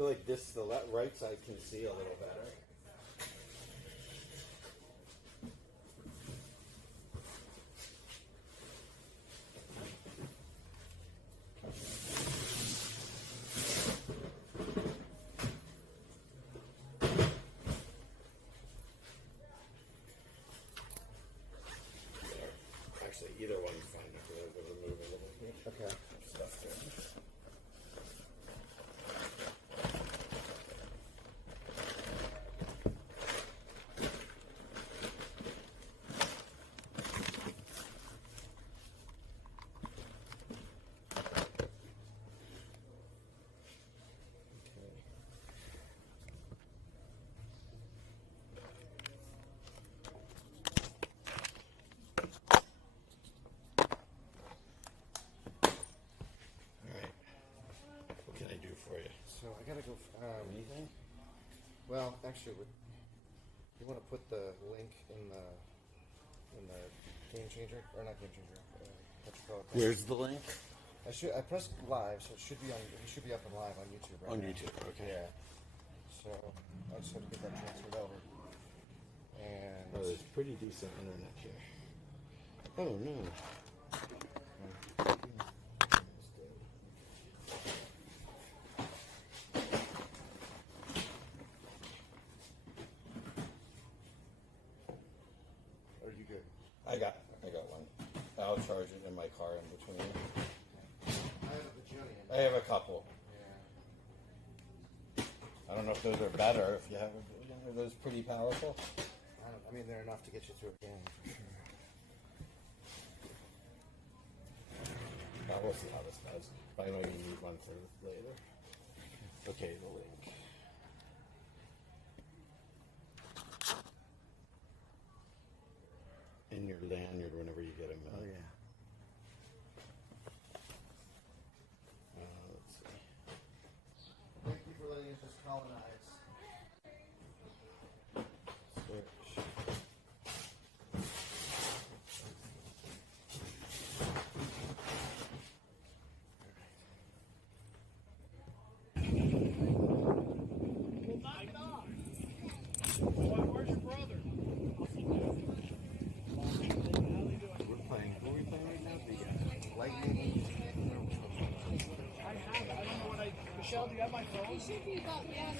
feel like the right side can see a little better. Actually, either one's fine. I feel like we'll remove a little bit. Okay. Stuff there. So I gotta go. Anything? Well, actually, you want to put the link in the game changer or not game changer? What you call it? Where's the link? I pressed live, so it should be on. It should be up and live on YouTube right now. On YouTube, okay. Yeah. So I just have to get that transferred over. And there's pretty decent internet here. Oh no. I got one. I'll charge it in my car in between. I have a couple. Yeah. I don't know if those are better. If you have, are those pretty powerful? I mean, they're enough to get you through a game for sure. We'll see how this does. But I know you need one for later. Okay, the link. In your lanyard whenever you get them. Oh yeah. Let's see. Thank you for letting us just colonize. Switch. Knock it off. Where's your brother? Lightning. I have it. I don't know what Michelle, do you have my phone? It should be about that.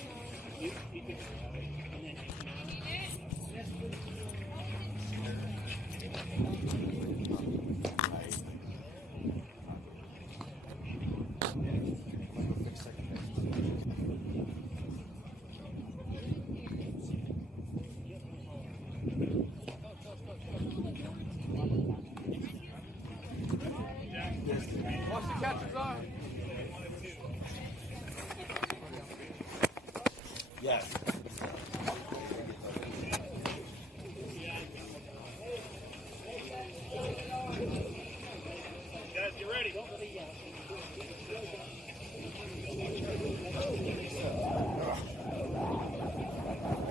Watch the catcher's eye. Yes. Guys, get ready. I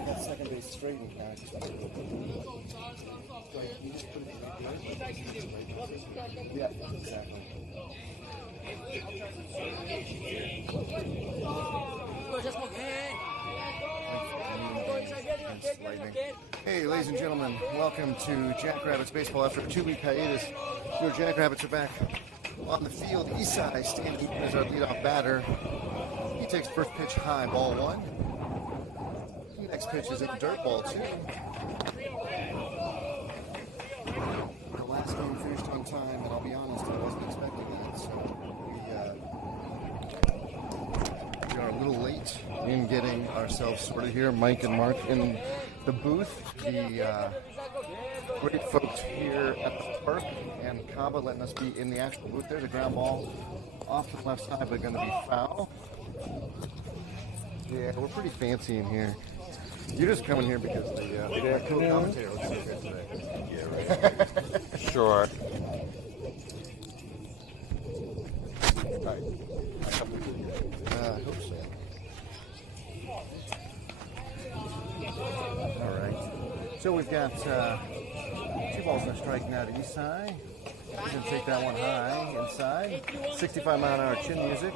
got second base straightened now. Yeah, exactly. Hey, ladies and gentlemen, welcome to Jackrabbits Baseball. After a 2-week hiatus, your Jackrabbits are back on the field. Isai standing as our leadoff batter. He takes first pitch high, ball 1. The next pitch is a dirt ball 2. The last game finished on time, and I'll be honest, I wasn't expecting that. So we are a little late in getting ourselves sorted here. Mike and Mark in the booth. The great folks here at the park and Kaba letting us be in the actual booth. There's a ground ball off the left side, but going to be foul. Yeah, we're pretty fancy in here. You're just coming here because the co-commentator looks so good today. Yeah, right. Sure. Right. I hope so. All right. So we've got 2 balls and a strike now to Isai. He's going to take that one high inside. 65-mile-an-hour chin music.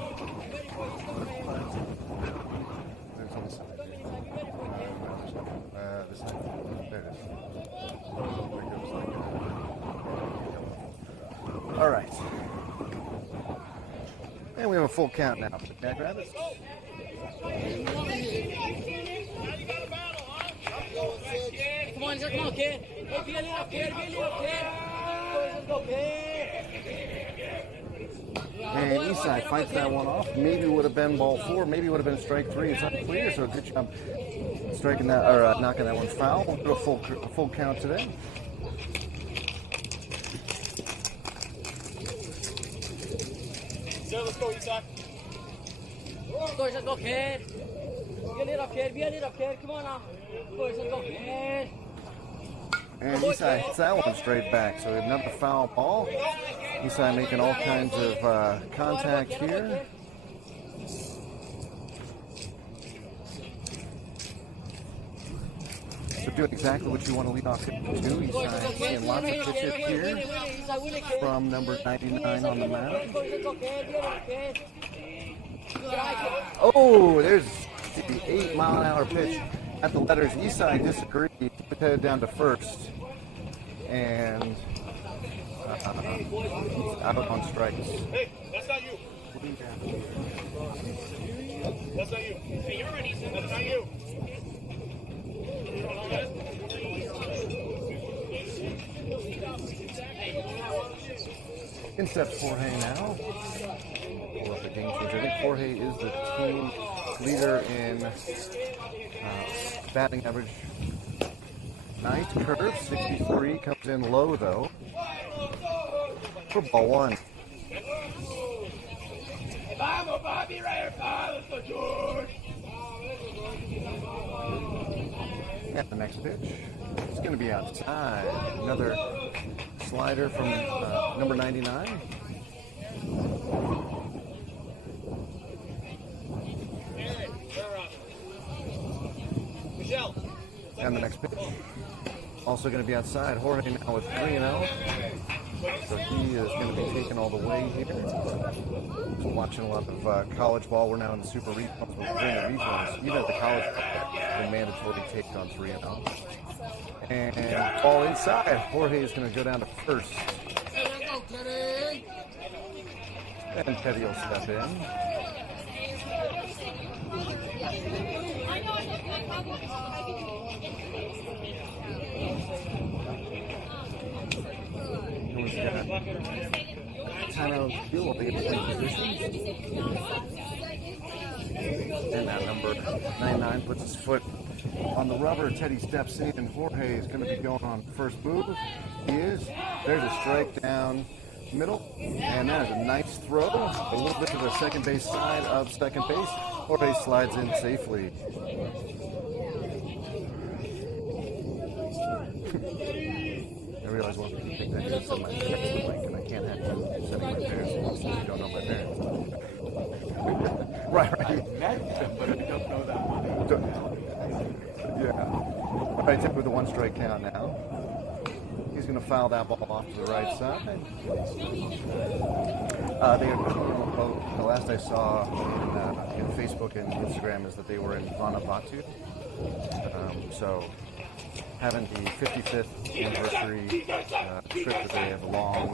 And we have a full count now for the Jackrabbits. Come on, come on, kid. Hey, be a little kid, be a little kid. Let's go, kid. And Eastside fights that one off. Maybe would have been ball 4. Maybe would have been strike 3. It's unclear. So good job striking that or knocking that one foul. We'll do a full count today. So let's go, Isak. Let's go, kid. Be a little kid, be a little kid. Come on now. Let's go, kid. And Eastside hits that one straight back. So another foul ball. Eastside making all kinds of contact here. So doing exactly what you want to lead off to do. Eastside seeing lots of pitches here from number 99 on the mound. Oh, there's the 8-mile-an-hour pitch at the letters. Eastside disagreed. Put headed down to first. And out on strikes. Hey, that's not you. That's not you. Hey, you're ready. That's not you. In steps Jorge now. Pull up the game changer. I think Jorge is the team leader in batting average. Nice curve, 63, comes in low though. For ball 1. And the next pitch is going to be outside. Another slider from number 99. And the next pitch also going to be outside. Jorge now with 3-0. So he is going to be taken all the way here. Just watching a lot of college ball. We're now in the Super Regionals. We're doing the regionals. Even at the college ball, the mandatory take on 3-0. And ball inside. Jorge is going to go down to first. And Teddy will step in. Kind of feel the positions. And now number 99 puts his foot on the rubber. Teddy steps in, and Jorge is going to be going on first move. He is. There's a strike down middle, and that is a nice throw. A little bit to the second base side of second base. Jorge slides in safely. I realize one thing, I think that my parents like, and I can't have you sending my parents so you don't know my parents. Right. I met them, but I don't know that one. Yeah. All right, Tim with the 1-strike count now. He's going to foul that ball off to the right side. The last I saw in Facebook and Instagram is that they were in Vanuatu. So having the 55th anniversary trip that they have a long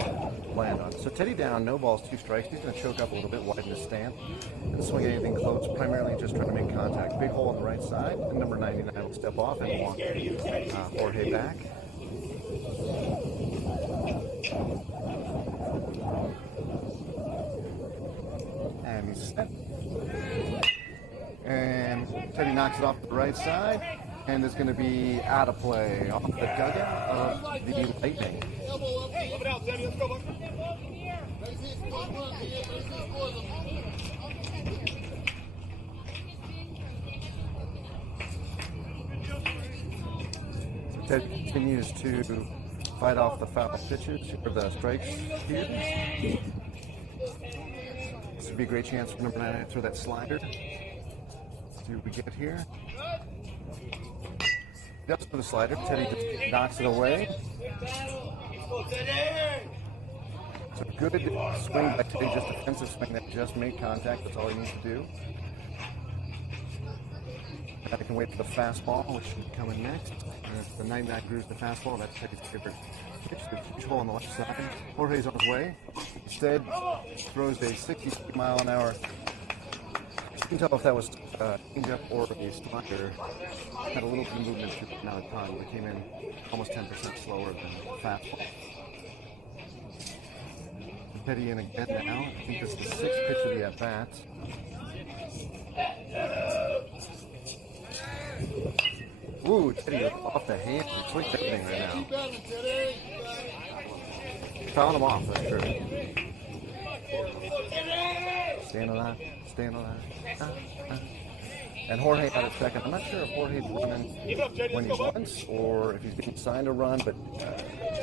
planned on. So Teddy down, no balls, 2 strikes. He's going to choke up a little bit, widen his stance, and swing anything close, primarily just trying to make contact. Big hole on the right side, and number 99 will step off and walk Jorge back. And he's set. And Teddy knocks it off the right side. And is going to be out of play off the dugout of the Lightning. So Ted continues to fight off the foul pitches or the strikes here. This would be a great chance for number 9 to throw that slider. See what we get here. Does for the slider. Teddy just knocks it away. So good swing by Teddy, just defensive swing that just made contact. That's all he needs to do. Now he can wait for the fastball, which should be coming next. And as the 99 grooves the fastball, that's Teddy's favorite pitch. The huge hole on the left side. Jorge's on his way. Instead, throws a 60 mile an hour. You can tell if that was changeup or a slider. Had a little bit of movement to the amount of time, but came in almost 10% slower than fastball. Teddy in again now. I think this is the 6th pitch of the at-bat. Ooh, Teddy off the hand. He's swing everything right now. Fouling him off, that's true. Staying alive, staying alive. And Jorge out at second. I'm not sure if Jorge's running when he wants or if he's being signed to run, but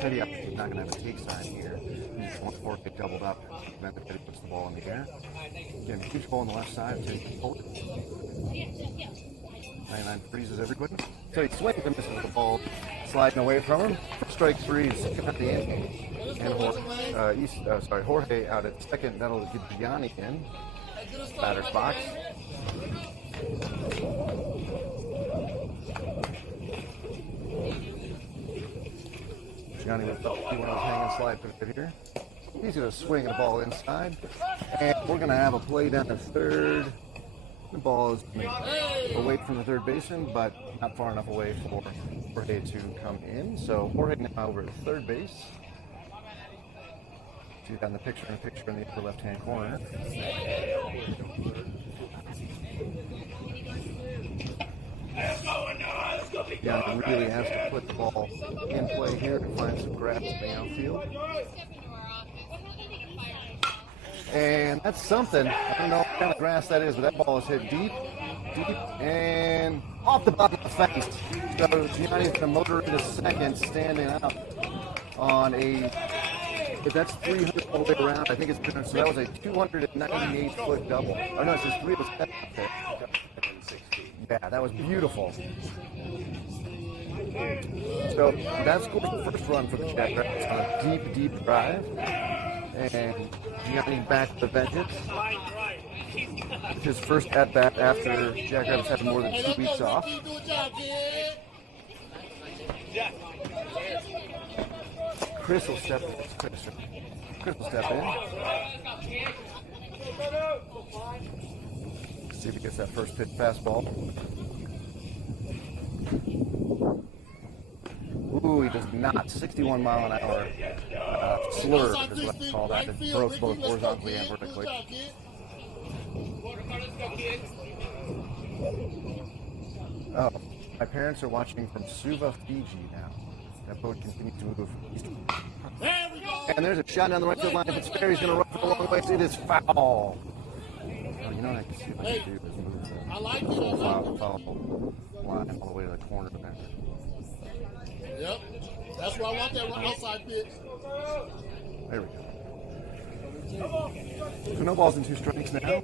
Teddy is not going to have a take sign here. He just wants Jorge doubled up, and then Teddy puts the ball in the air. Again, huge hole on the left side. Teddy can hold it. 99 freezes everybody. So he swings and misses the ball, sliding away from him. Strike 3 is at the end. And Jorge out at second. That'll get Gianni in. Batter's box. Gianni with the hang and slide put it here. He's going to swing the ball inside. And we're going to have a play down at third. The ball is away from the third baseman, but not far enough away for Jorge to come in. So Jorge now over at third base. See that in the picture in the upper left-hand corner. Yeah, he really has to put the ball in play here to find some grass in the outfield. And that's something. I don't know what kind of grass that is, but that ball is hit deep, and off the bottom of the fence. So Gianni's going to motor into second, standing out on a, if that's 300 all the way around, I think it's 300. So that was a 298-foot double. Oh no, it says 307 up there. Yeah, that was beautiful. So that scored the first run for the Jackrabbits on a deep drive. And Gianni back to the vengeance. His first at-bat after Jackrabbits had more than 2 weeks off. Chris will step in. Chris will step in. See if he gets that first pitch fastball. Ooh, he does not. 61 mile an hour slur is what I call that. It broke both horizontally and vertically. Oh, my parents are watching from Suva, Fiji now. That boat continues to move east. And there's a shot down the right field line. If it's fair, he's going to run for the long ways. It is foul. Oh, you know what I can see what I can do is move the foul line all the way to the corner of that. Yep. That's why I want that outside pitch. There we go. So no balls and 2 strikes now.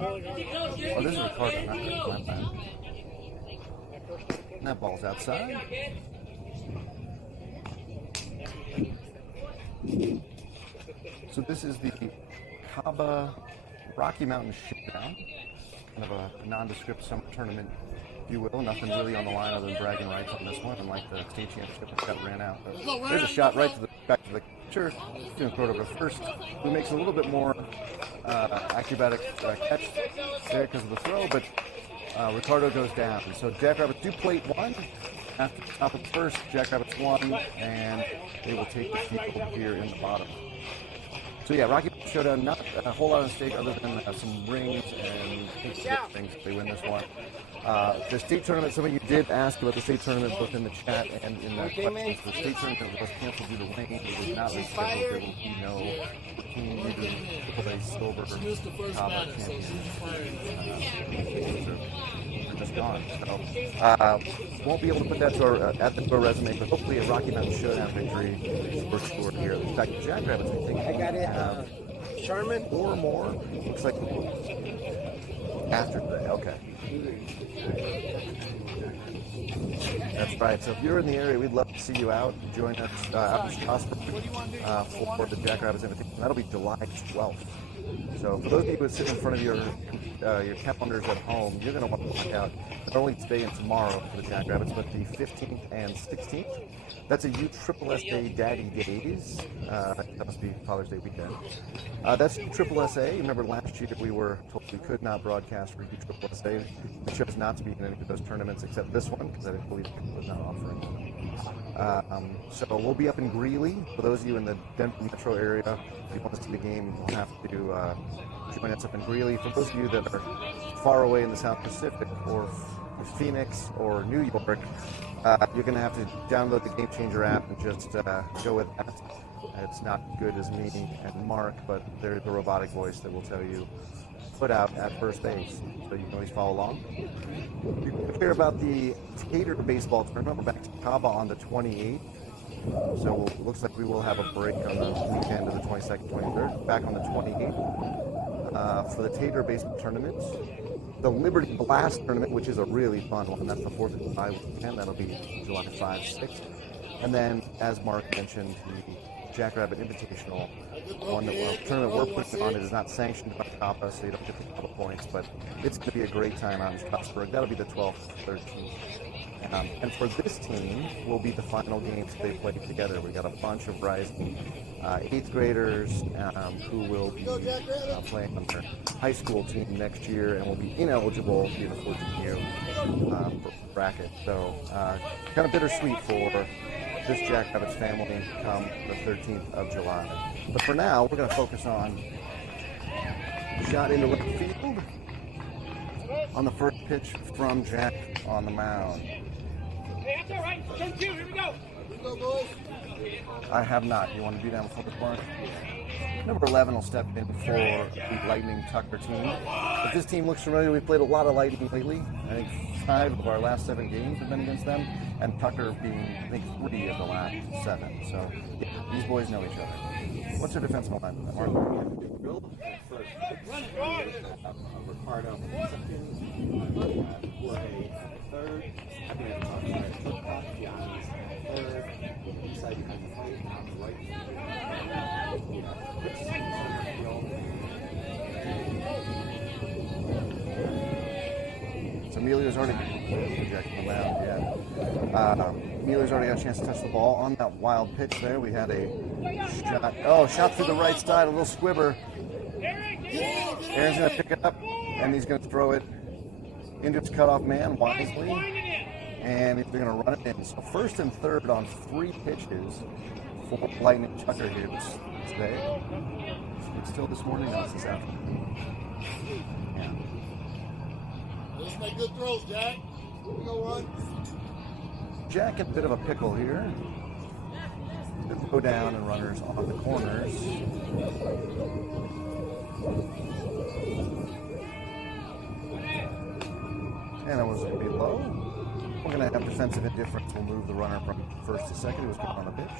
Oh, this is Ricardo, not bad. That ball's outside. So this is the Caba Rocky Mountain Showdown. Kind of a nondescript summer tournament, if you will. Nothing really on the line other than bragging rights on this one, unlike the state championship that got ran out. But there's a shot right to the back to the pitcher. He's going to throw it over to first, who makes a little bit more acrobatic catch there because of the throw, but Ricardo goes down. So Jackrabbits do plate 1. After the top of the first, Jackrabbits 1, and they will take the field here in the bottom. So yeah, Rocky Showdown, not a whole lot of stake other than some rings and things if they win this one. The state tournament, some of you did ask about the state tournament both in the chat and in the questions. The state tournament was canceled due to rain. It was not rescheduled. There will be no Team Leader AAA Silver Caba champions. They're just gone. So won't be able to put that to our resume, but hopefully a Rocky Mountain Showdown victory for sure here. In fact, the Jackrabbits, I think, have Sherman 4 more. Looks like after today. Okay. That's right. So if you're in the area, we'd love to see you out. Join us out in Strasburg for the Jackrabbits Invitation. That'll be July 12th. So for those of you who sit in front of your calendars at home, you're going to want to check out not only today and tomorrow for the Jackrabbits, but the 15th and 16th. That's a USSSA Daddy Days. That must be Father's Day weekend. That's USSSA. Remember last year we were told we could not broadcast for USSSA. We chose not to be in any of those tournaments except this one because I didn't believe it was not offering them. So we'll be up in Greeley. For those of you in the Denver metro area, if you want to see the game, you'll have to join us up in Greeley. For those of you that are far away in the South Pacific or Phoenix or New York, you're going to have to download the Game Changer app and just go with that. It's not good as me and Mark, but there's a robotic voice that will tell you put out at first base, so you can always follow along. You can hear about the Tater baseball tournament. We're back to Caba on the 28th. So it looks like we will have a break on the weekend of the 22nd, 23rd. Back on the 28th for the Tater baseball tournament. The Liberty Blast tournament, which is a really fun one. That's the 4th of July weekend. That'll be July 5th, 6th. And then, as Mark mentioned, the Jackrabbit Invitational tournament we're putting on. It is not sanctioned by CAPA, so you don't get the couple points, but it's going to be a great time out in Strasburg. That'll be the 12th, 13th. And for this team, will be the final games they play together. We got a bunch of rising 8th graders who will be playing on their high school team next year and will be ineligible to be in the 14U bracket. So kind of bittersweet for this Jackrabbits family come the 13th of July. But for now, we're going to focus on shot into left field on the first pitch from Jack on the mound. Hey, that's all right. 10-2, here we go. We go, boys. I have not. You want to do that before the spark? Number 11 will step in for the Lightning Tucker team. If this team looks familiar, we've played a lot of Lightning lately. I think 5 of our last 7 games have been against them, and Tucker being, I think, 3 of the last 7. So yeah, these boys know each other. What's your defensive line, Mark? Bill first. Ricardo second. Jorge third. Gianni's third. Inside behind the plate on the right. So Emilio's already Emilio's already got a chance to touch the ball on that wild pitch there. We had a shot. Oh, shot through the right side, a little squibber. Aaron's going to pick it up, and he's going to throw it into its cutoff man wisely. And they're going to run it in. So first and third on 3 pitches for Lightning Tucker here today. It's still this morning, no, it's this afternoon. Yeah. Let's make good throws, Jack. We go one. Jack in a bit of a pickle here. Go down and runners on the corners. And it was going to be low. We're going to have defensive indifference. We'll move the runner from first to second. He was put on the pitch.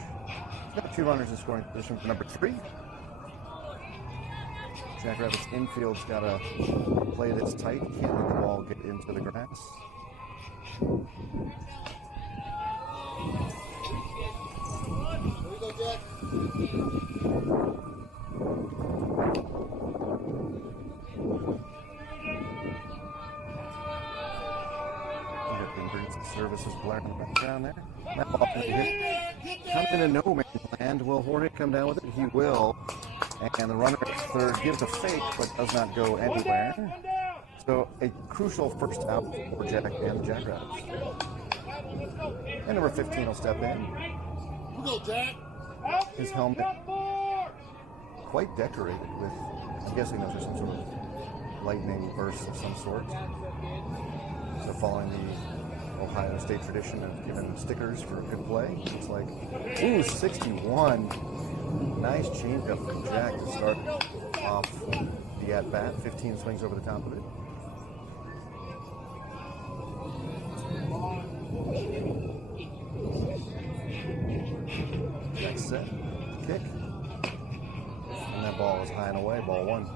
He's got 2 runners in scoring position for number 3. Jackrabbits infield's got to play this tight. Can't let the ball get into the grass. Here we go, Jack. Services blaring in the background there. That ball can hit. Kind of in a no man's land. Will Jorge come down with it? He will. And the runner at third gives a fake, but does not go anywhere. So a crucial first out for Jack and the Jackrabbits. And number 15 will step in. We go, Jack. His helmet quite decorated with, I'm guessing those are some sort of lightning bursts of some sort. So following the Ohio State tradition of giving stickers for good play. It's like, ooh, 61. Nice changeup from Jack to start off the at-bat. 15 swings over the top of it. Jack set, kick. And that ball is high and away, ball 1.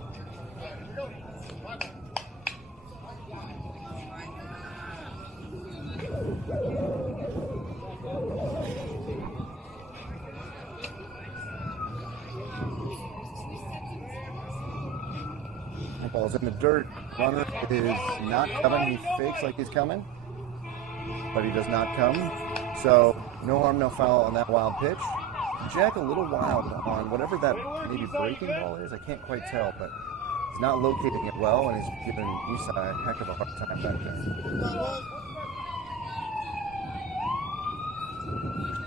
The ball's in the dirt. Runner is not coming. He fakes like he's coming, but he does not come. So no harm, no foul on that wild pitch. Jack a little wild on whatever that maybe breaking ball is. I can't quite tell, but he's not locating it well, and he's giving Isa a heck of a hard time back there.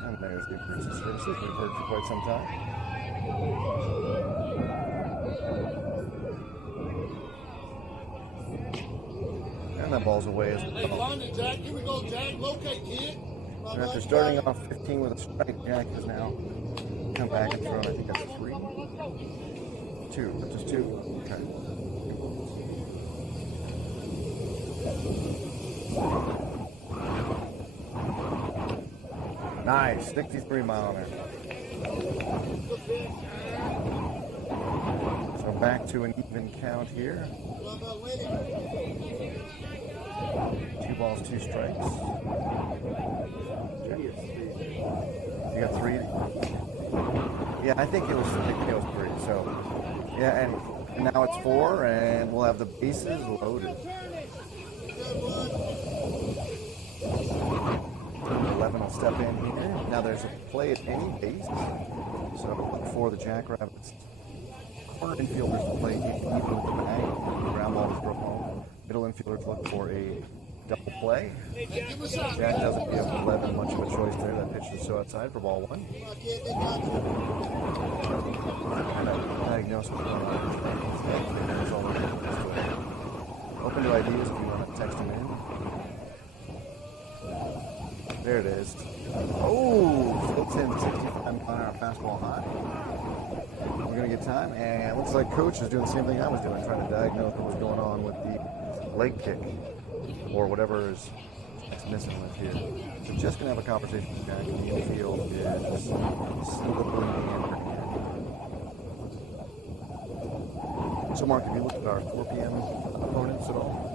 And there's the emergency services we've heard for quite some time. And that ball's away as Hey, well. find it, Jack. Here we go, Jack. Locate, kid. And after starting off 15 with a strike, Jack has now come back and thrown, I think that's 3? 2, just 2. Okay. Nice, 63 mile an hour. So back to an even count here. 2 balls, 2 strikes. You got 3? Yeah, I think it was 3. So, yeah, and now it's 4, and we'll have the bases loaded. 11 will step in here. Now there's a play at any base. So look for the Jackrabbits corner infielders to play even with the bag. Ground ball is thrown home. Middle infielders look for a double play. Jack doesn't give 11 much of a choice there. That pitch is so outside for ball 1. Diagnose what's going on. Open to ideas if you want to text him in. There it is. Oh, floats in 65-mile-an-hour fastball high. We're going to get time, and it looks like Coach is doing the same thing I was doing, trying to diagnose what was going on with the leg kick, or whatever is missing with here. So just going to have a conversation with Jack in the infield is slipping in. So Mark, have you looked at our 4 p.m. opponents at all?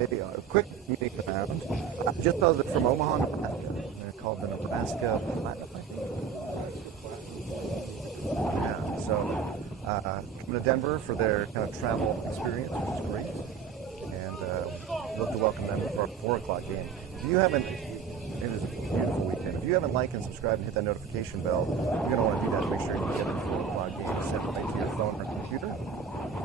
A quick meeting around. I just saw that from Omaha, Nebraska. They're called the Nebraska Platinum. Yeah, so coming to Denver for their kind of travel experience, which is great. And we'd love to welcome them for our 4 o'clock game. If you haven't, it is a beautiful weekend. If you haven't liked and subscribed and hit that notification bell, you're going to want to do that to make sure you get the 4 o'clock game sent right to your phone or computer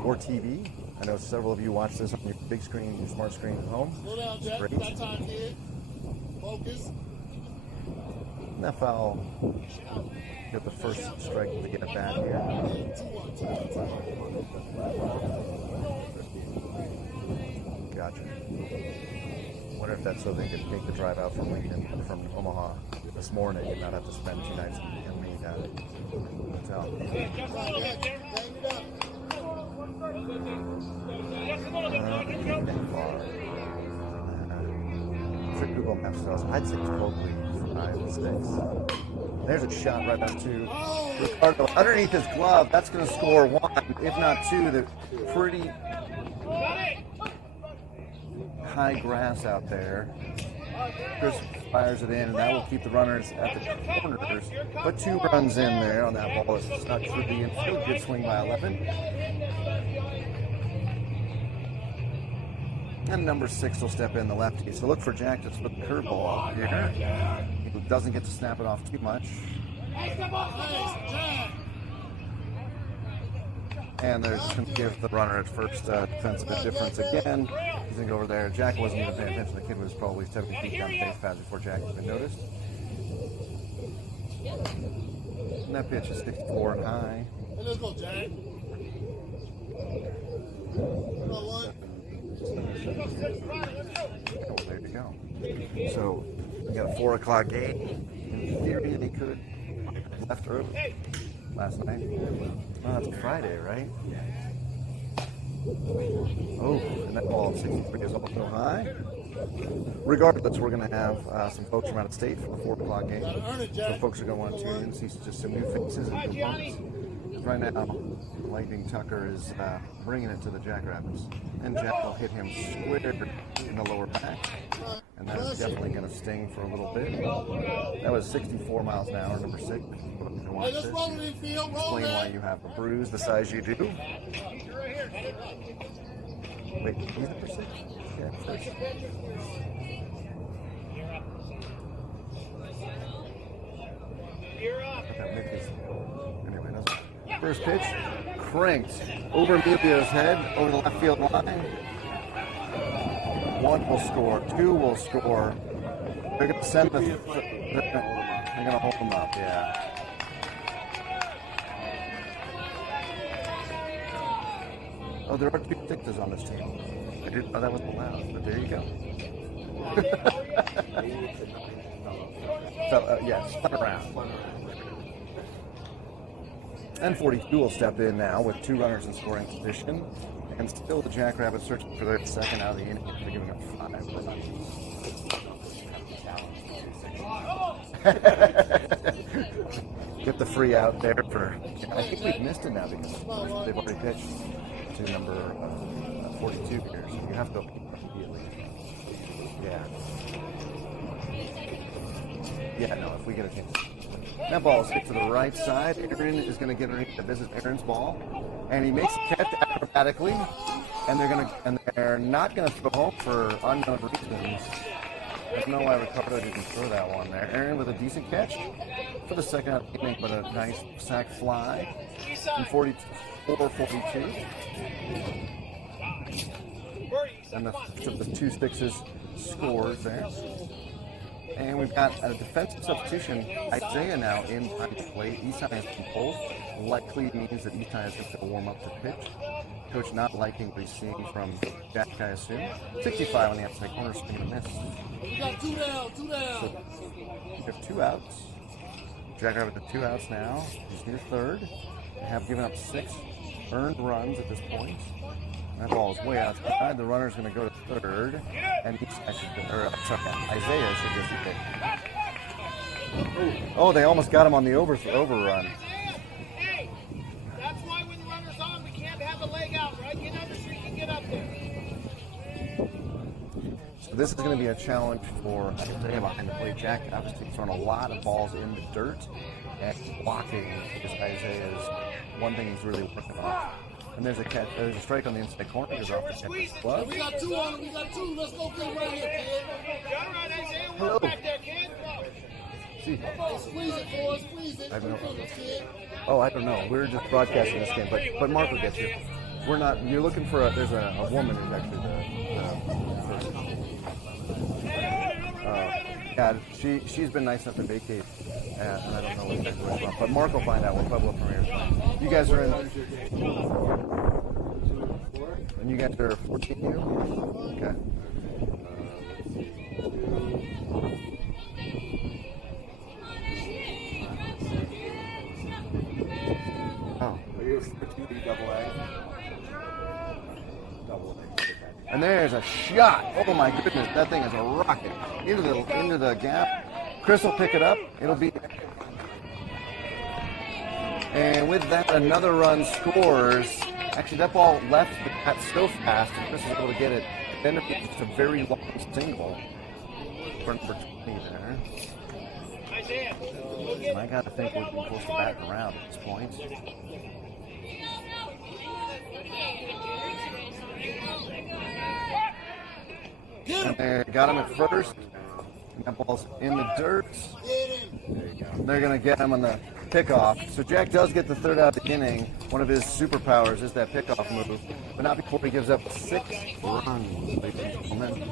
or TV. I know several of you watch this on your big screen, your smart screen at home. Slow down, Jack. Great. That time, kid. Focus. And that foul got the first strike to get it back here. Gotcha. Wonder if that's so they could make the drive out from Lincoln, from Omaha this morning and not have to spend 2 nights in the hotel. For Google Maps, I'd say it's probably 5 mistakes. There's a shot right up to Ricardo underneath his glove. That's going to score 1, if not 2. The pretty high grass out there. Chris fires it in, and that will keep the runners at the corners. But 2 runs in there on that ball. It's stuck through the infield. Good swing by 11. And number 6 will step in, the lefty. So look for Jack to flip the curveball out here. He doesn't get to snap it off too much. And they're just going to give the runner at first defensive difference again. He's going to go over there. Jack wasn't even paying attention. The kid was probably 70 feet down the base path before Jack even noticed. And that pitch is 64 and high. Hey, let's go, Jack. There you go. So we got a 4 o'clock game. In theory, they could have left early last night. Oh, that's a Friday, right? Oh, and that ball at 63 is also high. Regardless, we're going to have some folks from out of state for the 4 o'clock game. So folks are going to want to tune in, see just some new faces and new bumps. Right now, Lightning Tucker is bringing it to the Jackrabbits. And Jack will hit him square in the lower back. And that's definitely going to sting for a little bit. That was 64 miles an hour, number 6. Hey, let's roll it in field. Roll Explain why it. you have a bruise the size you do. Wait, he's number 6? Yeah, first. You're up. Anyway, first pitch, cranked over Emilio's head, over the left field line. 1 will score, 2 will score. They're going to send the. They're going to hold them up, yeah. Oh, there are 2 sixes on this team. I didn't know that was allowed, but there you go. So, yeah, spun around. And 42 will step in now with 2 runners in scoring position. And still the Jackrabbits searching for their second out of the inning. They're giving up 5 runs. Get the free out there for. I think we've missed it now because they've already pitched to number 42 here. So you have to immediately. Yeah. Yeah, no, if we get a chance. That ball is hit to the right side. Aaron is going to get underneath the business. Aaron's ball, and he makes a catch acrobatically, and they're not going to throw home for unknown reasons. I don't know why Ricardo didn't throw that one there. Aaron with a decent catch for the second out of the inning, but a nice sac fly from 44-42. And the 2 sixes scores there. And we've got a defensive substitution. Isaiah now in on the plate. Isai has been pulled. Likely means that Isai is going to warm up to pitch. Coach not liking what he's seeing from Jack, I assume. 65 on the outside corner, swing and a miss. We got 2 down, 2 down. So we have 2 outs. Jackrabbit with 2 outs now. He's near third. They have given up 6 earned runs at this point. That ball is way outside. The runner's going to go to third, and Isaiah should just be picked. Oh, they almost got him on the overrun. Hey, that's why when the runner's on, we can't have the leg out, right? Get under so you can get up there. So this is going to be a challenge for Isaiah behind the plate. Jack obviously throwing a lot of balls in the dirt and blocking because Isaiah is one thing he's really working on. And there's a catch. There's a strike on the inside corner. Goes off the catcher's glove. We got 2 on him. We got 2. Let's go get right here, kid. All right, Isaiah. Hello. Work back there, kid. See. Squeeze it for us. Squeeze it. I don't know. Kid. Oh, I don't know. We're just broadcasting this game, but Mark will get you. We're not. You're looking for there's a woman who's actually yeah, she's been nice enough to vacate, and I don't know exactly where it's from. But Mark will find out when Pueblo premieres. You guys are in. And you guys are 14 here? Okay. Oh. And there's a shot. Oh my goodness, that thing is a rocket into the gap. Chris will pick it up. It'll be. And with that, another run scores. Actually, that ball left the bat so fast, and Chris was able to get it. Then it's a very long single for number 20 there. I got to think we'd be close to batting around at this point. And they got him at first. And that ball's in the dirt. There you go. They're going to get him on the pickoff. So Jack does get the third out of the inning. One of his superpowers is that pickoff move, but not before he gives up 6 runs, ladies and gentlemen.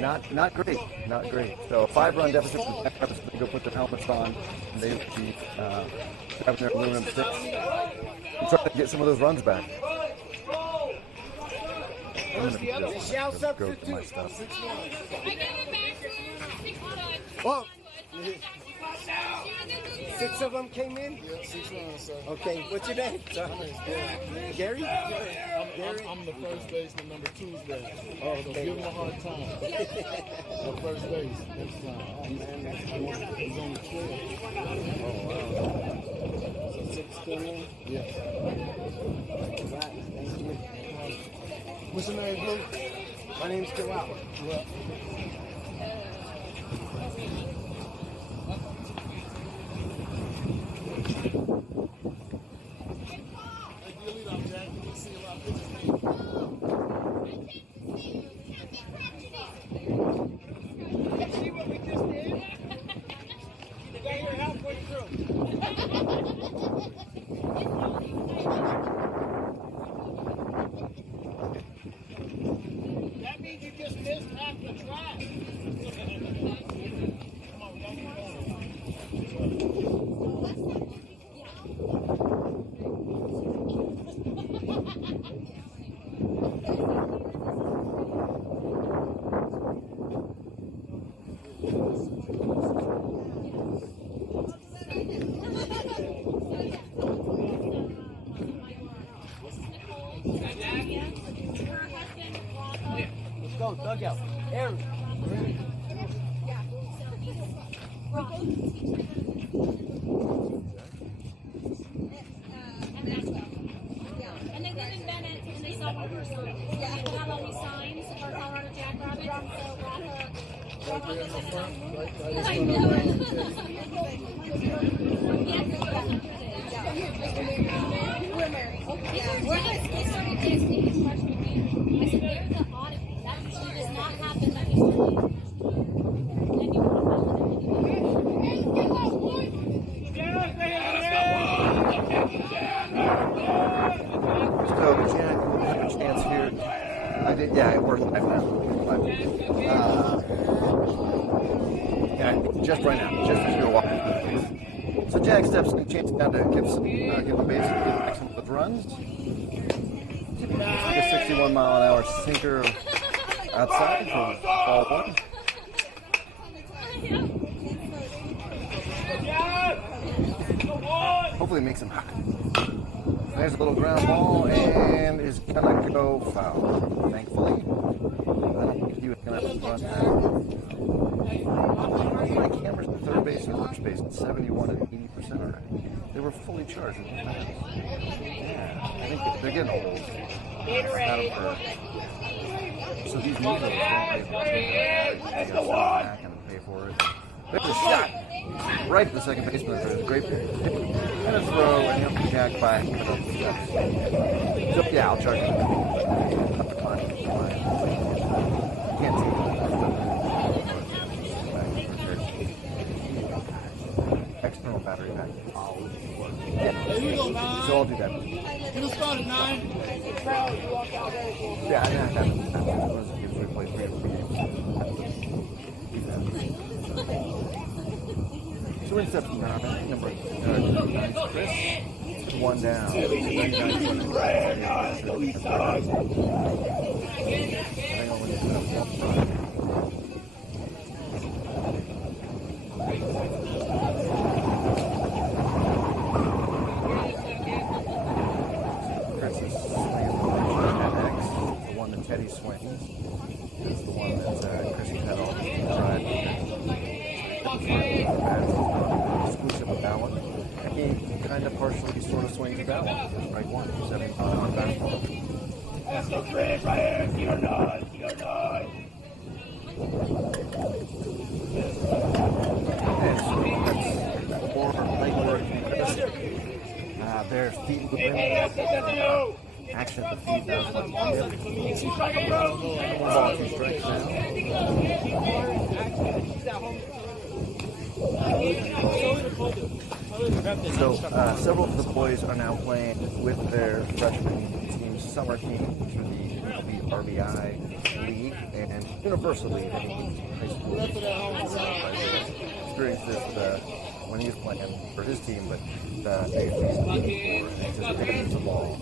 Not great. So a 5-run deficit for the Jackrabbits. They go put their helmets on, and they will be grabbing their aluminum sticks and trying to get some of those runs back. I'm going to go to my stuff. Well, 6 of them came in? Yeah, 6 runs, sir. Okay, what's your name? My name's Gary. Gary? I'm the first baseman, number 2's base. Oh, So okay. give him a hard time. The first base next time. He's on the 12. Oh, wow. So 6 came in? Yeah. Right, thank you. What's your name, Blue? My name's Joel. See what we just did? You got your halfway through. That means you just missed half the track. Come on, we gotta keep Let's go, dugout. Aaron. And they live in Bennett, and they sell rubber signs. Yeah, they have all these signs for Colorado Jackrabbits, and so I know. We're married. Yeah, they started dating in freshman year. I said, they're the audit. That usually does not happen that you start dating. Then you want to follow them So Jack will have a chance here. I did, yeah, we're live now. Yeah, just right now, just as you're walking through the base. So Jack steps in, chance down to give the base, give back some of the runs. Like a 61-mile-an-hour sinker outside for ball one. Hopefully makes him hot. There's a little ground ball and is gonna go foul. Thankfully, I don't think he was gonna run that. My cameras at third base and first base at 71 and 80% already. They were fully charged. Yeah, I think they're getting old. So these new ones don't pay for it. They got to back and pay for it. There's a shot right to the second baseman. There's a great hit and a throw, and he'll be Jack by. So yeah, I'll charge him. Up the climb. Can't see it. External battery back. Yeah. So I'll do that. Get us started, 9. Yeah, I didn't have that. We played 3 So in steps number 9, Chris. 1 down. Chris is swinging at X. The one that Teddy swings. That's the one that Chris has had all the time. Exclusive of that one. He kind of partially sort of swings it out. Right one, 75 on fastball. That's the fridge right here. You're not. And so that's more legwork. There's feet moving. Action at the feet. That's what ball 2 strikes now. So several of the boys are now playing with their freshman team's summer team through the RBI League and Universal League. I mean, high school experienced this when he was playing for his team, but they anticipated the ball.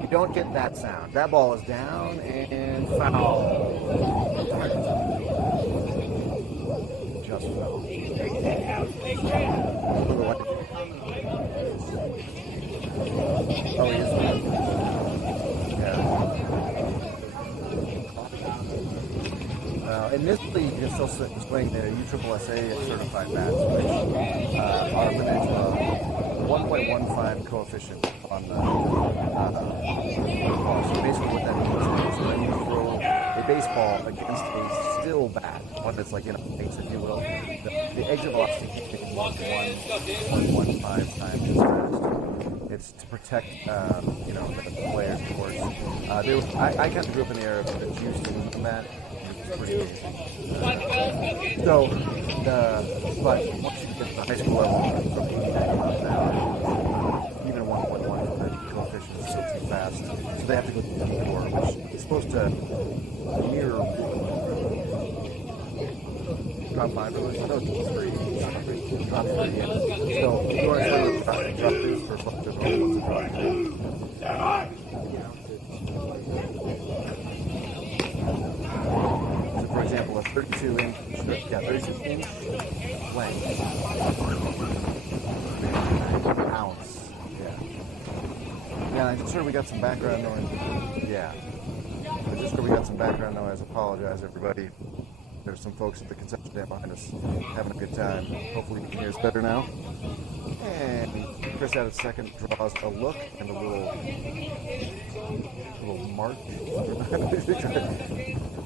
You don't get that sound. That ball is down and foul. Just fell. Oh, he is. Yeah. In this league, you can still swing the USSSA certified bats, which are limited to a 1.15 coefficient on the ball. So basically what that means is when you throw a a baseball against a still bat, one that's like in a face, if you will, the exit velocity keeps getting 1.15 times as fast. It's to protect, the players, of course. I kind of grew up in the era of the Houston and that. It was pretty amazing. But once you get to the high school level, from 89 miles an hour, even 1.1 coefficient is still too fast. So they have to go to the 4, which is supposed to mirror drop 5 or no, 3. Drop 3, yeah. So you want to say drop 3 for both the roll, what's a drop 3? So for example, a 32-inch length, ounce, yeah, I'm just sure we got some background noise, yeah, I'm just sure we got some background noise, apologize everybody, there's some folks at the concession stand behind us having a good time, hopefully you can hear us better now, and Chris at his second draws a look and a little mark.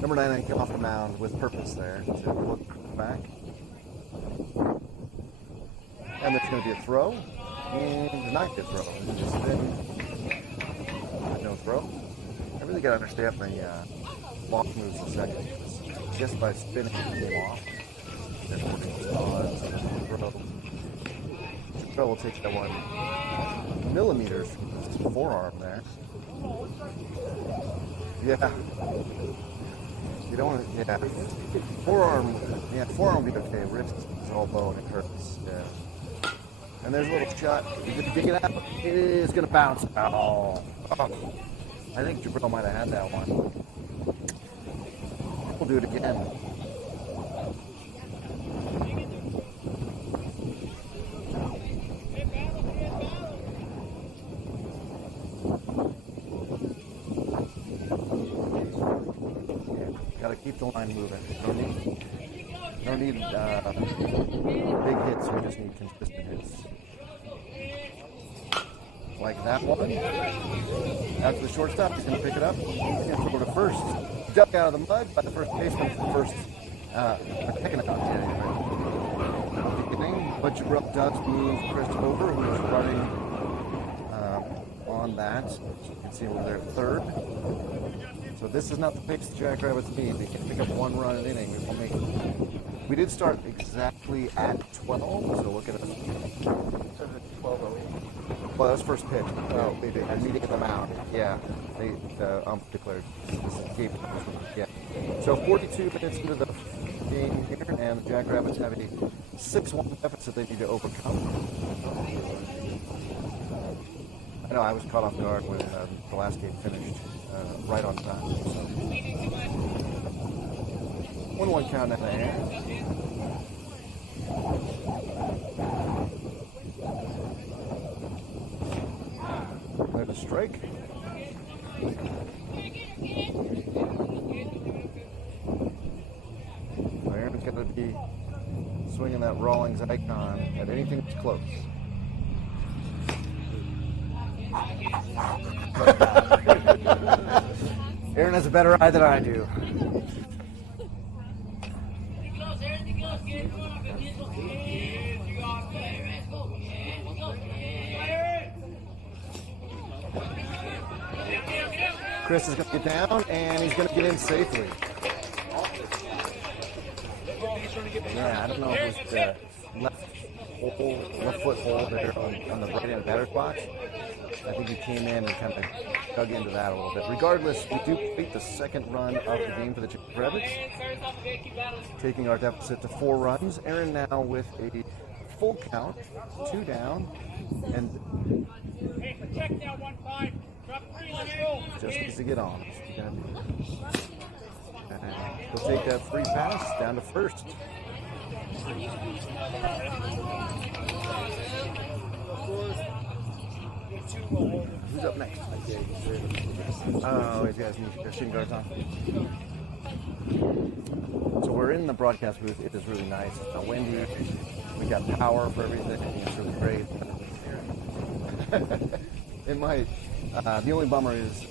Number 9 came off the mound with purpose there to look back. And there's going to be a throw. And there's not going to be a throw. There's a spin. No throw. I really got to understand the walk moves in second. Just by spinning it came off. There's throw. Throw will take that 1 millimeter from his forearm there. Yeah. You don't want to, yeah. Forearm would be okay. Wrist is all bone, it hurts. Yeah. And there's a little shot. You just dig it out. It is going to bounce. Oh. I think Jabril might have had that one. We'll do it again. Keep the line moving. No need big hits. We just need consistent hits. Like that one. After the shortstop, he's going to pick it up. He's going to throw to first. Duck out of the mud by the first baseman. First, picking it up. But Jabril does move Chris over, who is running on that. You can see over there, third. So this is not the pace the Jackrabbits need. They can pick up 1 run an inning. We did start exactly at 12, so look at us. Well, that was first pitch. They're meeting at the mound. Yeah, the ump declared this is game. Yeah. So 42 minutes into the game here, and the Jackrabbits have a 6-1 deficit they need to overcome. I know I was caught off guard when the last game finished. Right on time. 1-1 count in the air. There's a strike. Aaron's going to be swinging that Rawlings icon at anything that's close. Aaron has a better eye than I do. Chris is going to get down, and he's going to get in safely. Yeah, I don't know if it was the left foot hole there on the right-hand batter's box. I think he came in and kind of dug into that a little bit. Regardless, we do complete the second run of the game for the Jackrabbits, taking our deficit to 4 runs. Aaron now with a full count, 2 down, and just needs to get on. He'll take that free pass down to first. Who's up next? Oh, he's got his shin guards on. So we're in the broadcast booth. It is really nice. It's windy. We got power for everything. It's really great. It might. The only bummer is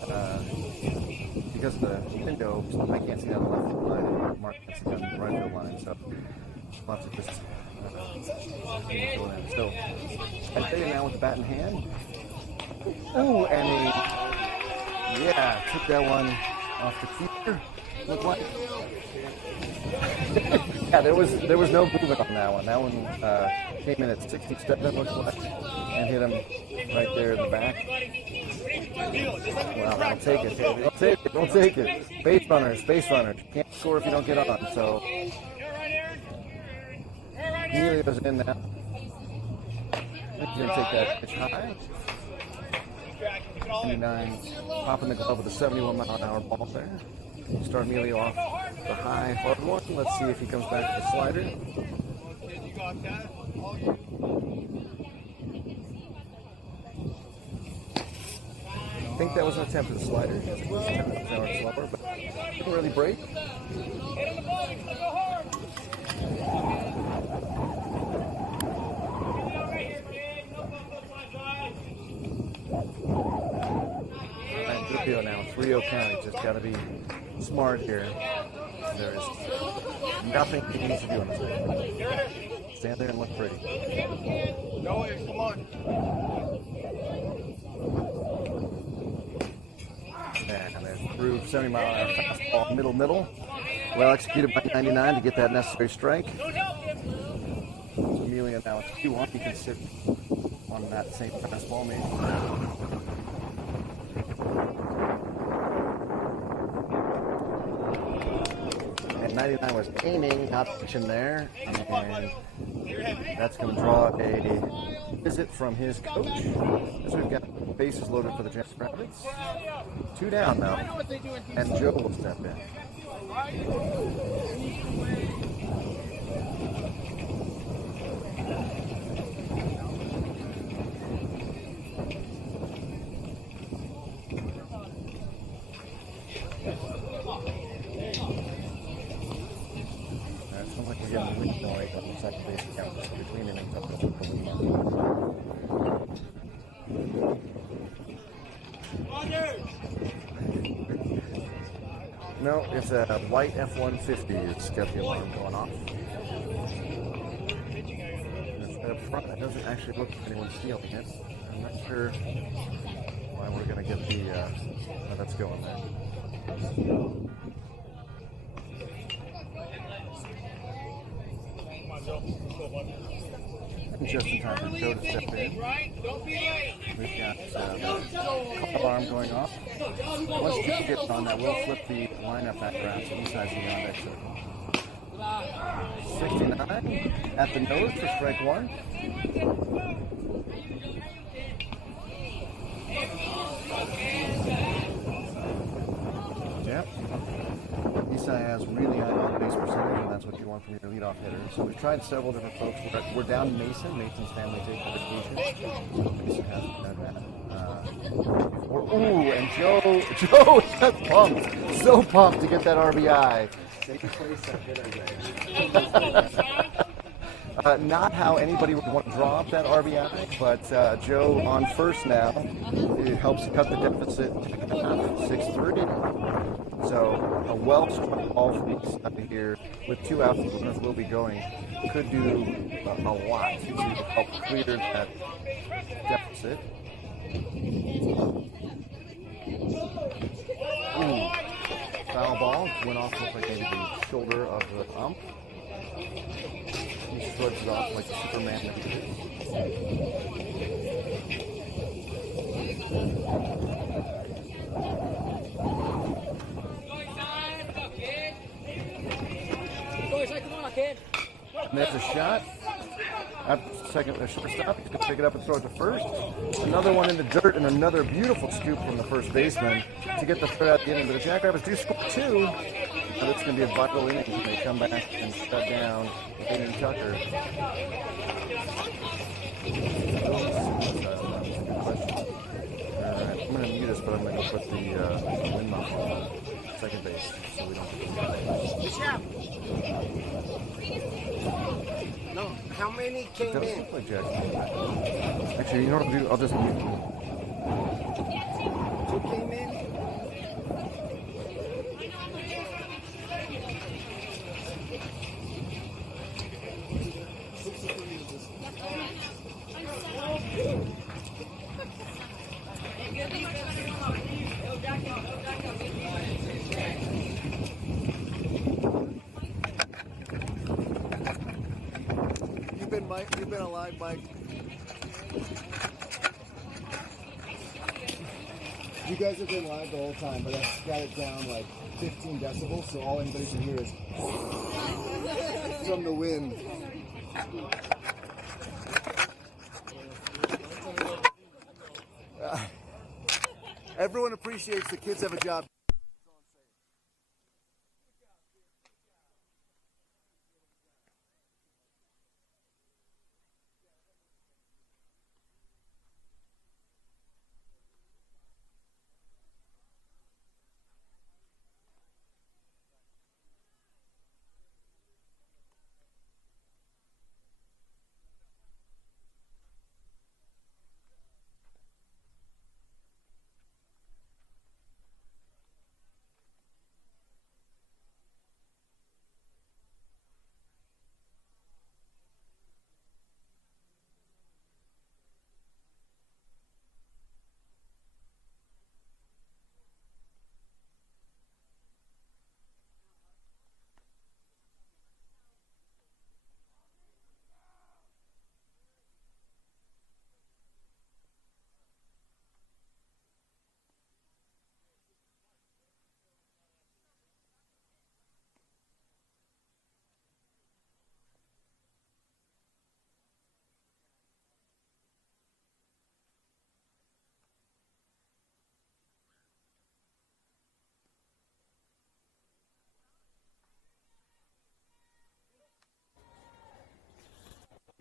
because of the window, I can't see down the left field line and Mark can't see down the right field line, so I'll have to just fill it in. So I take it now with the bat in hand. Ooh, and took that one off the keeper. Looked like. Yeah, there was no movement on that one. That one came in at 67, looks like, and hit him right there in the back. Well, I'll take it, baby. I'll take it. Base runners. Can't score if you don't get on. So Emilio's in now. He's going to take that pitch high. 79, popping the glove with a 71-mile-an-hour ball there. Start Emilio off the high hard one. Let's see if he comes back to the slider. I think that was an attempt at the slider. It was slower, but didn't really break. Now 3-0 County, just got to be smart here. There is nothing he needs to do on this game. Stand there and look pretty. No, come on. And there's through 70-mile-an-hour fastball, middle. Well executed by 99 to get that necessary strike. So Emilio now with 2-1. He can sit on that same fastball maybe. And 99 was aiming, not pitching there, and that's going to draw a visit from his coach. As we've got bases loaded for the Jackrabbits. 2 down now, and Joe will step in. Sounds like we're getting wind noise on the second base account between innings up to the No, it's a white F-150. It's got the alarm going off. It's up front. It doesn't actually look like anyone's stealing it. I'm not sure why we're going to get the... how that's going there. Just in time for Joe to step in. We've got the alarm going off. Once Joe gets on that, we'll flip the lineup back around so he sides the on exit. 69 at the nose for strike 1. Yep. Isai has really high on-base percentage, and that's what you want from your leadoff hitter. So we've tried several different folks. We're down Mason. Mason's family taking vacation. Mason hasn't done that. And Joe is pumped. So pumped to get that RBI. Not how anybody would want to draw up that RBI, but Joe on first now. It helps cut the deficit to 6-3. So a well-struck ball from each side here with 2 outs, the runners will be going. Could do a lot to help clear that deficit. Ooh, foul ball went off, looked like maybe the shoulder of the ump. He shrugs it off like Superman that he is. And there's a shot. At second, a shortstop. He's going to pick it up and throw it to first. Another one in the dirt and another beautiful scoop from the first baseman to get the throw out the inning. But the Jackrabbits do score 2. But it's going to be a vital inning when they come back and shut down Aiden Tucker. Alright, I'm going to mute us, but I'm going to go put the wind muff on second base so we don't get No, how many came in? Look like Jack. Actually, you know what I'll do? I'll just mute you. been alive, Mike. You guys have been live the whole time, but I've got it down like 15 decibels, so all anybody can hear is from the wind. Everyone appreciates the kids have a job.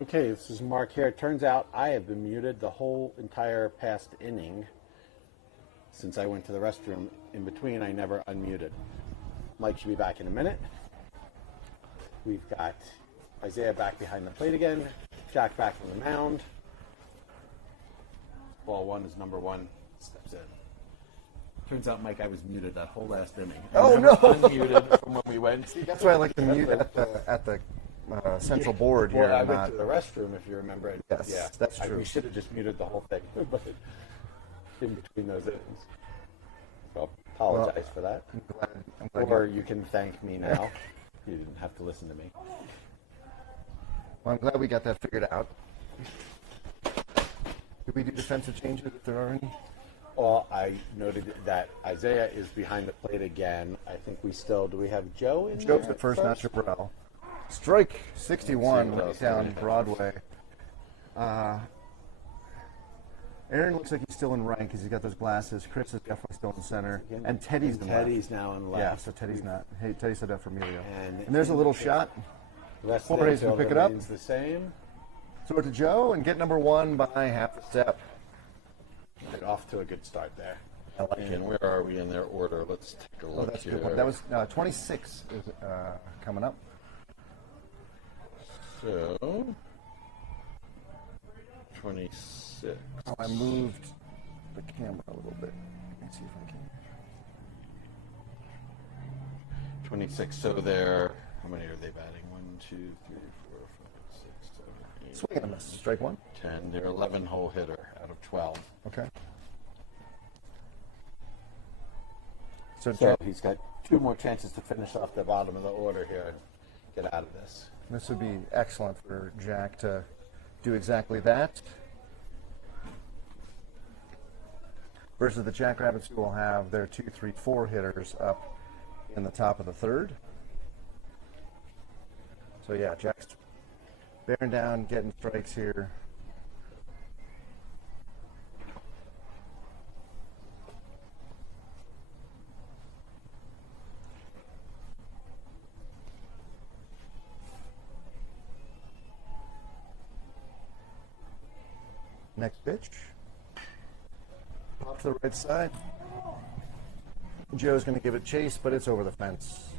Okay, this is Mark here. It turns out I have been muted the whole entire past inning. Since I went to the restroom in between, I never unmuted. Mike should be back in a minute. We've got Isaiah back behind the plate again. Jack back on the mound. Ball one is number one. Steps in. Turns out, Mike, I was muted that whole last inning. Oh, no. Unmuted from when we went. See, that's why I like to mute at the central board here. Well, I went to the restroom, if you remember. Yes, yeah, that's true. We should have just muted the whole thing, but in between those innings. So apologize for that. I'm glad or you can thank me now. You didn't have to listen to me. Well, I'm glad we got that figured out. Did we do defensive changes if there are any? Well, I noted that Isaiah is behind the plate again. I think we still, do we have Joe in there? Joe's at first, not Chaparral. Strike 61 right down Broadway. Aaron looks like he's still in right because he's got those glasses. Chris is definitely still in center. And Teddy's in left. Teddy's now in left. Yeah, so Teddy's not. Hey, Teddy set up for Emilio. And there's a little shot. Jorge's going to pick it up. The same. Throw it to Joe and get number one by half a step. Off to a good start there. I like it. And where are we in their order? Let's take a look That's a here. good one. That was 26 is coming up. So, 26. Oh, I moved the camera a little bit. Let's see if I can. 26. So they're, how many are they batting? 1, 2, 3, 4, 5, 6, 7, 8. Swing and a miss. Strike one. 10. They're 11 hole hitter out of 12. Okay. So he's got two more chances to finish off the bottom of the order here and get out of this. This would be excellent for Jack to do exactly that. Versus the Jackrabbits, who will have their 2, 3, 4 hitters up in the top of the third. So yeah, Jack's bearing down, getting strikes here. Next pitch. Pop to the right side. Joe's going to give it chase, but it's over the fence.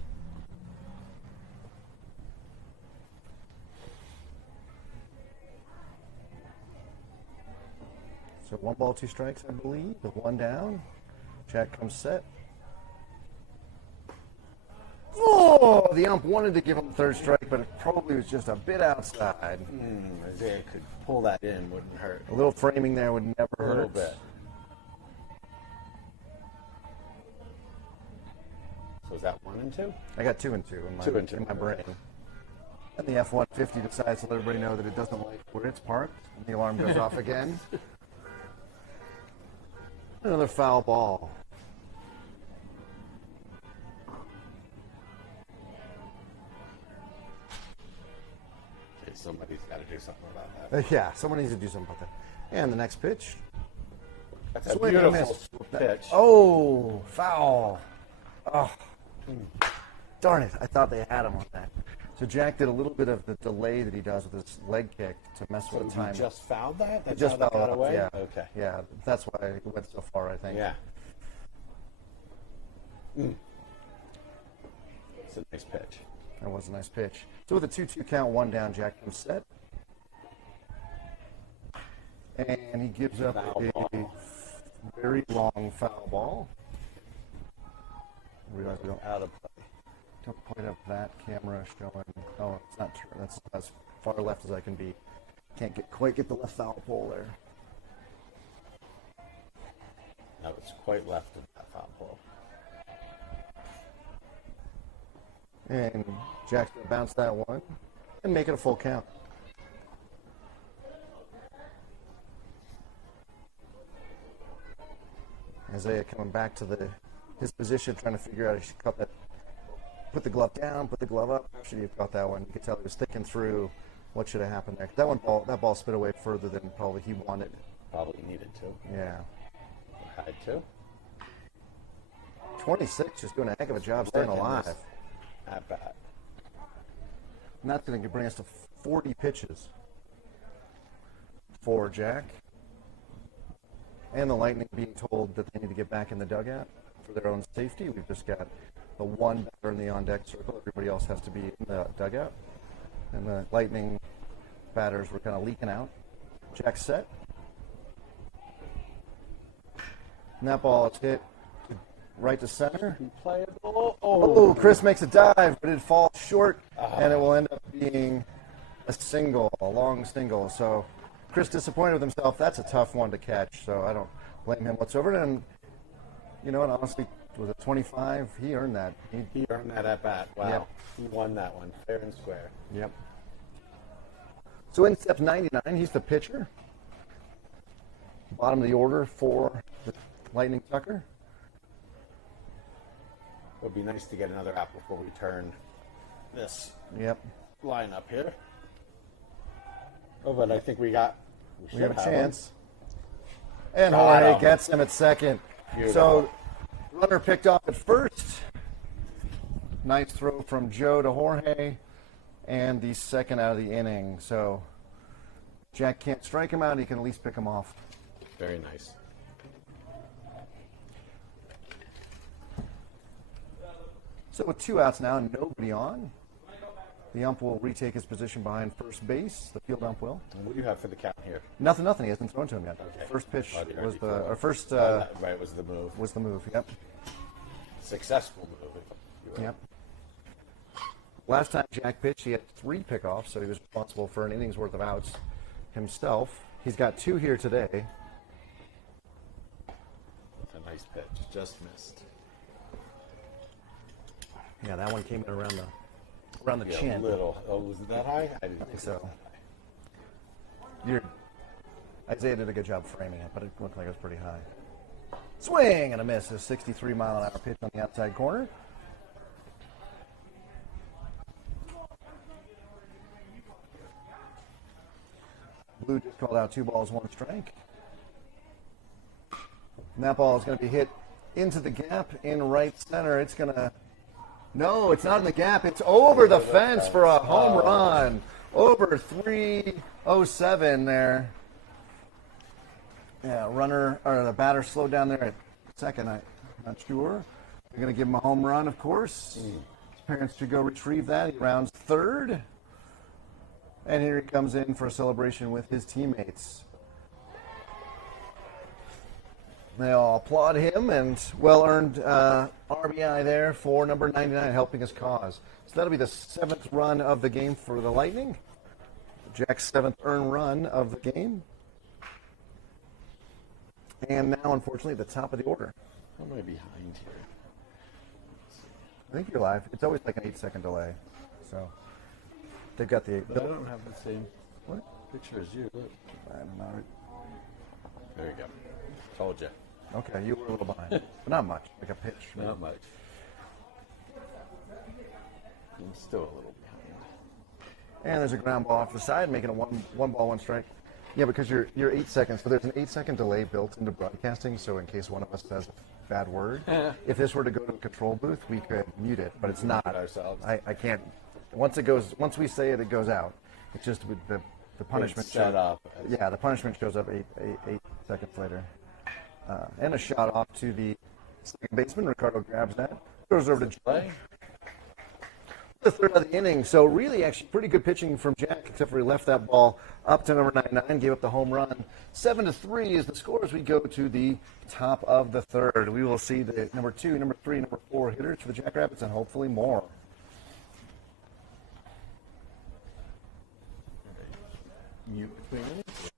So 1 ball, 2 strikes, I believe, with 1 down. Jack comes set. Oh, the ump wanted to give him the third strike, but it probably was just a bit outside. Isaiah could pull that in, wouldn't hurt. A little framing there would never hurt. A little bit. So is that 1 and 2? I got 2 and 2 in my, 2 and 2. in my brain. And the F-150 decides to let everybody know that it doesn't like where it's parked. And the alarm goes off again. Another foul ball. Okay, somebody's got to do something about that. Yeah, someone needs to do something about that. And the next pitch. That's a Swing and a beautiful miss. pitch. Oh, foul. Oh, darn it. I thought they had him on that. So Jack did a little bit of the delay that he does with his leg kick to mess with the time. You just fouled that? That's Just how that fouled got off, away? yeah. Okay. Yeah, that's why it went so far, I think. Yeah. It's a nice pitch. That was a nice pitch. So with a 2-2 count, 1 down, Jack comes set. And he gives up Foul a ball. very long foul ball. I realize we Out of play. don't quite have that camera showing. Oh, it's not true. That's as far left as I can be. Can't quite get the left foul pole there. No, it's quite left of that foul pole. And Jack's going to bounce that one and make it a full count. Isaiah coming back to his position, trying to figure out if he should cut that, put the glove down, put the glove up. How should he have caught that one? You could tell he was thinking through what should have happened there. That ball spit away further than probably he wanted. Probably needed to. Yeah. Had to. 26, just doing a heck of a job staying alive. At bat. And that's going to bring us to 40 pitches for Jack. And the Lightning being told that they need to get back in the dugout for their own safety. We've just got the one batter in the on-deck circle. Everybody else has to be in the dugout. And the Lightning batters were kind of leaking out. Jack set. And that ball is hit right to center. Playable. Oh, Chris makes a dive, but it falls short, and it will end up being a long single. So Chris disappointed with himself. That's a tough one to catch, so I don't blame him whatsoever. And, you know, and honestly, was it 25? He earned that. He earned that at bat. Wow. Yep. He won that one, fair and square. Yep. So in steps 99, he's the pitcher. Bottom of the order for the Lightning Tucker. It would be nice to get another out before we turn this Yep. line up here. Oh, but I think we have a chance. And Got Jorge him. gets him at second. Beautiful. So runner picked off at first. Nice throw from Joe to Jorge. And the second out of the inning. So Jack can't strike him out. He can at least pick him off. Very nice. So with 2 outs now, nobody on. The ump will retake his position behind first base. The field ump will. And what do you have for the count here? Nothing. He hasn't thrown to him yet. Okay. First pitch Oh, you was already the, threw it. or first Right, was the move. was the move. Yep. Successful move. if you will. Yep. Last time Jack pitched, he had 3 pickoffs, so he was responsible for an inning's worth of outs himself. He's got 2 here today. It's a nice pitch. Just missed. Yeah, that one came in around the Yeah, chin. a little. Oh, was it that high? I didn't think so. Isaiah did a good job framing it, but it looked like it was pretty high. Swing and a miss. A 63-mile-an-hour pitch on the outside corner. Blue just called out 2 balls, 1 strike. And that ball is going to be hit into the gap in right center. It's going to... No, it's not in the gap. It's over the fence for a home run. Over 307 there. Yeah, the batter slowed down there at second. I'm not sure. They're going to give him a home run, of course. His parents should go retrieve that. He rounds third. And here he comes in for a celebration with his teammates. They all applaud him, and well-earned RBI there for number 99, helping his cause. So that'll be the 7th run of the game for the Lightning. Jack's 7th earned run of the game. And now, unfortunately, at the top of the order. How am I behind here? I think you're live. It's always like an 8-second delay. So They've got the. But I don't have the same What? picture as you. Look. I don't know. There you go. Told you. Okay, you were a little behind, but not much. Like a pitch. Not much. I'm still a little behind. And there's a ground ball off the side, making a one ball, one strike. Yeah, because you're 8 seconds, but there's an 8-second delay built into broadcasting, so in case one of us says a bad word, if this were to go to a control booth, we could mute it, but it's not. Ourselves. I can't. Once we say it, it goes out. It's just the punishment. It's set up. Yeah, the punishment shows up eight seconds later. And a shot off to the second baseman. Ricardo grabs that. Throws over to Play. the third of the inning. So really, actually, pretty good pitching from Jack, except for he left that ball up to number 99, gave up the home run. 7-3 is the score as we go to the top of the third. We will see the number 2, number 3, number 4 hitters for the Jackrabbits, and hopefully more. Mute between innings.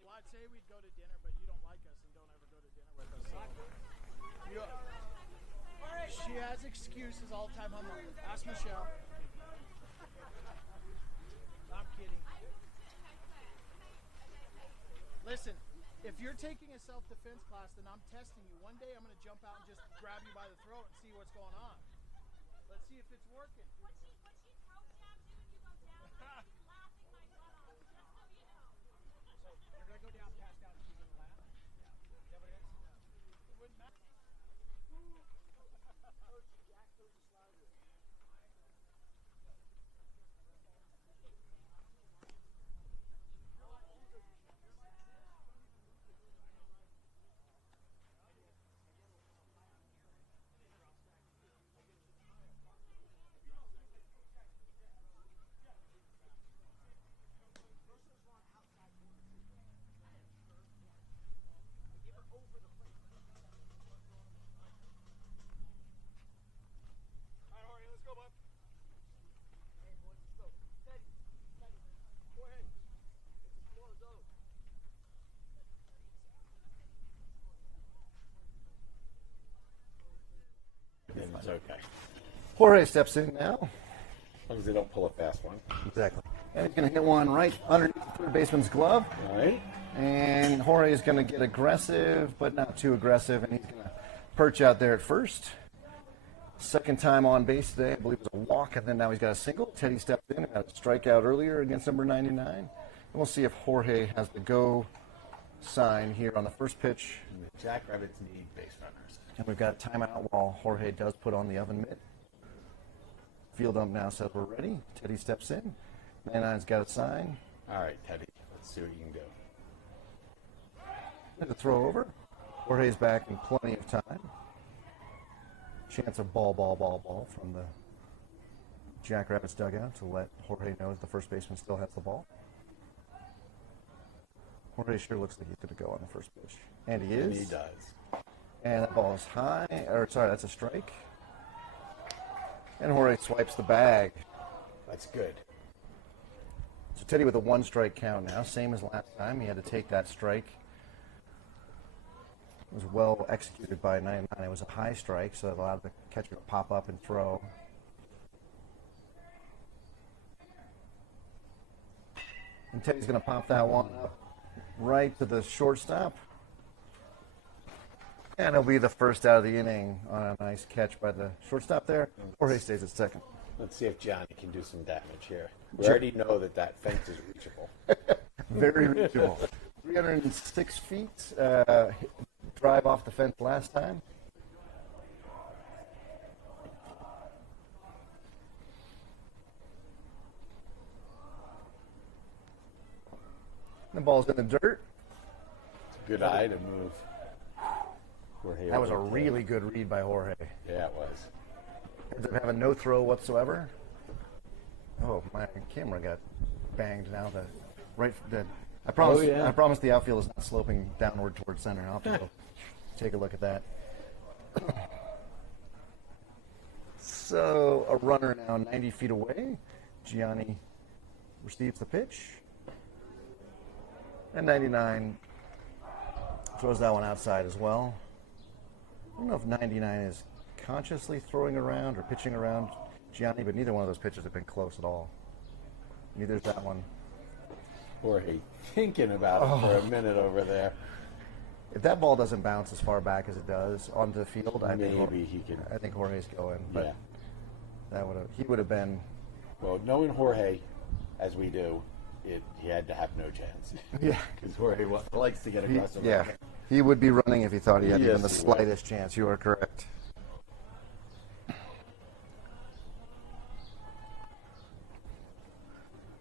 Well, I'd say we'd go to dinner, but you don't like us and don't ever go to dinner with us. So. She has excuses all the time. Ask Michelle. I'm kidding. Listen, if you're taking a self-defense class, then I'm testing you. One day I'm going to jump out and just grab you by the throat and see what's going on. Let's see if it's working. When she throat jabs you and you go down, I'm laughing my butt off, just so you know. So you're going to go down, pass down, and she's going to laugh? Yeah. Is that what it is? It wouldn't matter. Jack throws a slider. It's okay. Jorge steps in now. As long as they don't pull a fast one. Exactly. And he's going to hit one right underneath the third baseman's glove. All right. And Jorge is going to get aggressive, but not too aggressive, and he's going to perch out there at first. Second time on base today, I believe it was a walk, and then now he's got a single. Teddy stepped in and had a strikeout earlier against number 99. And we'll see if Jorge has the go sign here on the first pitch. And the Jackrabbits need base runners. And we've got a timeout while Jorge does put on the oven mitt. Field ump now says we're ready. Teddy steps in. 99's got a sign. All right, Teddy. Let's see what you can do. There's a throw over. Jorge's back in plenty of time. Chance of ball from the Jackrabbits dugout to let Jorge know that the first baseman still has the ball. Jorge sure looks like he's going to go on the first pitch. And he is. And he does. And that ball is high. Or, sorry, that's a strike. And Jorge swipes the bag. That's good. So Teddy with a one-strike count now, same as last time. He had to take that strike. It was well executed by 99. It was a high strike, so it allowed the catcher to pop up and throw. And Teddy's going to pop that one up right to the shortstop. And it'll be the first out of the inning on a nice catch by the shortstop there. Jorge stays at second. Let's see if Johnny can do some damage here. We already know that fence is reachable. Very reachable. 306 feet. Drive off the fence last time. The ball's in the dirt. It's a good eye to move. Jorge That was a over to- really good read by Jorge. Yeah, it was. Ends up having no throw whatsoever. Oh, my camera got banged now. I promise. Oh, yeah. I promise the outfield is not sloping downward towards center. I'll have to go take a look at that. So a runner now 90 feet away. Gianni receives the pitch. And 99 throws that one outside as well. I don't know if 99 is consciously throwing around or pitching around Gianni, but neither one of those pitches have been close at all. Neither's that one. Jorge thinking about it for a minute over there. If that ball doesn't bounce as far back as it does onto the field, I think Jorge's going. But he would have been. Well, knowing Jorge, as we do, he had to have no chance. Yeah, because Jorge likes to get across the line. Yeah, he would be running if he thought he had even the he slightest chance. You are correct.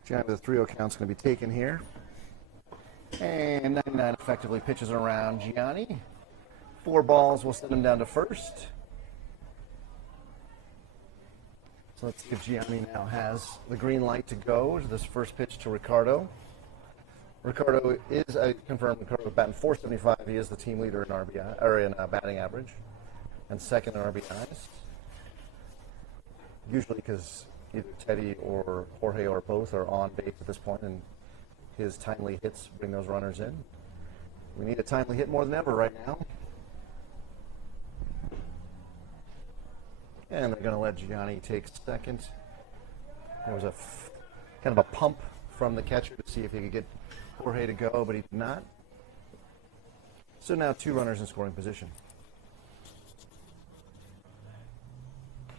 Gianni with a 3-0 count's going to be taken here. And 99 effectively pitches around Gianni. 4 balls will send him down to first. So let's see if Gianni now has the green light to go to this first pitch to Ricardo. Ricardo is, I confirmed, Ricardo batting .475. He is the team leader in RBI or in batting average, and second in RBIs. Usually because either Teddy or Jorge or both are on base at this point, and his timely hits bring those runners in. We need a timely hit more than ever right now. And they're going to let Gianni take second. There was a kind of a pump from the catcher to see if he could get Jorge to go, but he did not. So now 2 runners in scoring position.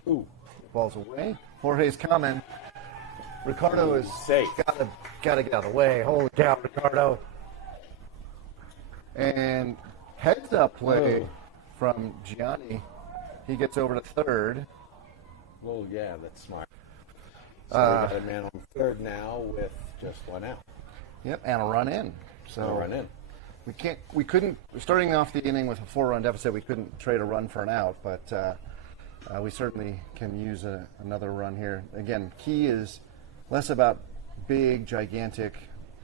Ooh, ball's away. Jorge's coming. Ricardo is safe. Gotta get out of the way. Holy cow, Ricardo. And heads up play from Gianni. He gets over to third. Well, yeah, that's smart. So we got a man on third now with just 1 out. Yep, and a run in. We couldn't, starting off the inning with a 4-run deficit, we couldn't trade a run for an out, but we certainly can use another run here. Again, key is less about big, gigantic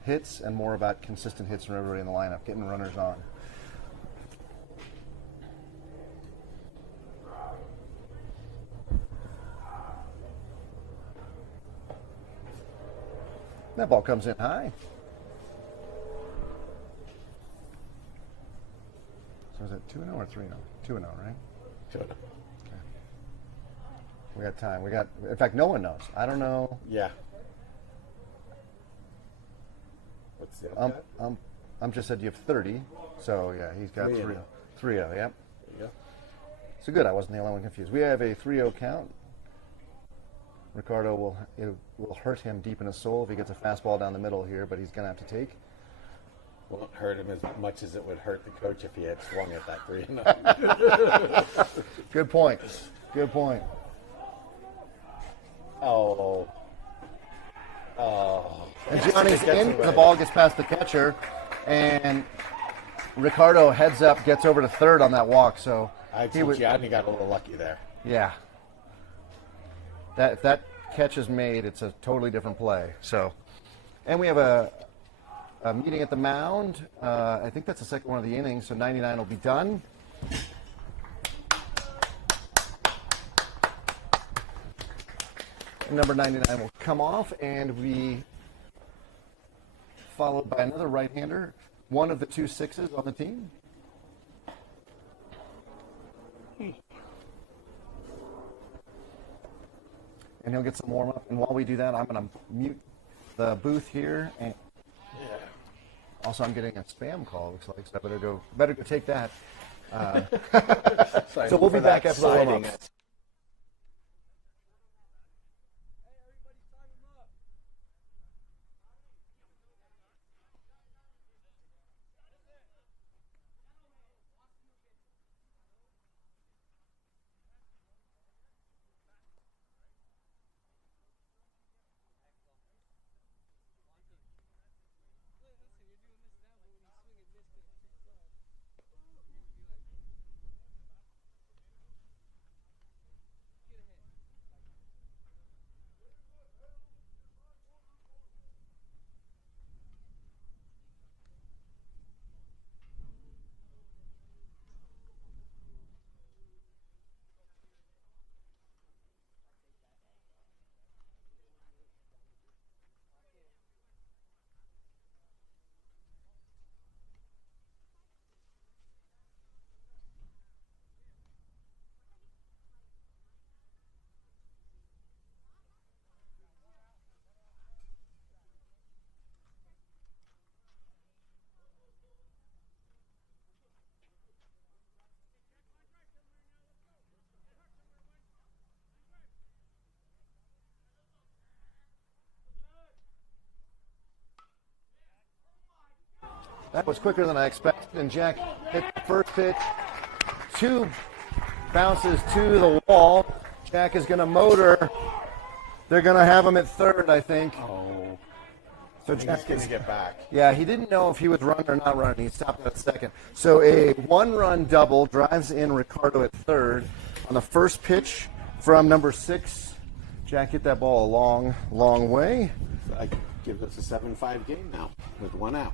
hits and more about consistent hits from everybody in the lineup, getting runners on. That ball comes in high. So is it 2-0 or 3-0? 2-0, right? 2-0. Okay. We got time. In fact, no one knows. I don't know. Yeah. What's the other just said you have 30. So, yeah, he's got 3-0. 3-0, yep. There you go. So good, I wasn't the only one confused. We have a 3-0 count. Ricardo will hurt him deep in his soul if he gets a fastball down the middle here, but he's going to have to take. Won't hurt him as much as it would hurt the coach if he had swung at that 3-0. Good point. Good point. Oh. And Gianni's in. The ball gets past the catcher, and Ricardo heads up, gets over to third on that walk. So Gianni got a little lucky there. Yeah. If that catch is made, it's a totally different play. So, and we have a meeting at the mound. I think that's the second one of the innings, so 99 will be done. And number 99 will come off, and we followed by another right-hander, one of the 2 sixes on the team. And he'll get some warm up. And while we do that, I'm going to mute the booth here. And also, I'm getting a spam call. Looks like, so I better go take that. So we'll be back after the warm up. That was quicker than I expected, and Jack hit the first pitch. 2 bounces to the wall. Jack is going to motor. They're going to have him at third, I think. Oh. So He's Jack going is, to get back. yeah, he didn't know if he was running or not running. He stopped at second. So a 1-run double drives in Ricardo at third. On the first pitch from number 6, Jack hit that ball a long, long way. So I give this a 7-5 game now with 1 out.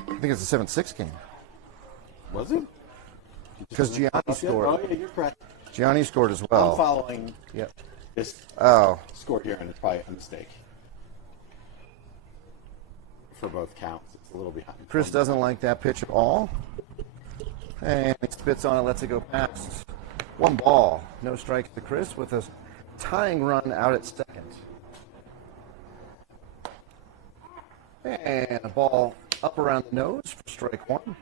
I think it's a 7-6 game. Was it? Because Gianni scored. Oh, yeah, you're correct. Gianni scored as I'm well. following Yep. this Oh. score here, and it's probably a mistake. For both counts, it's a little behind. Chris doesn't like that pitch at all. And he spits on it, lets it go past. 1 ball. No strikes to Chris with a tying run out at second. And a ball up around the nose for strike 1.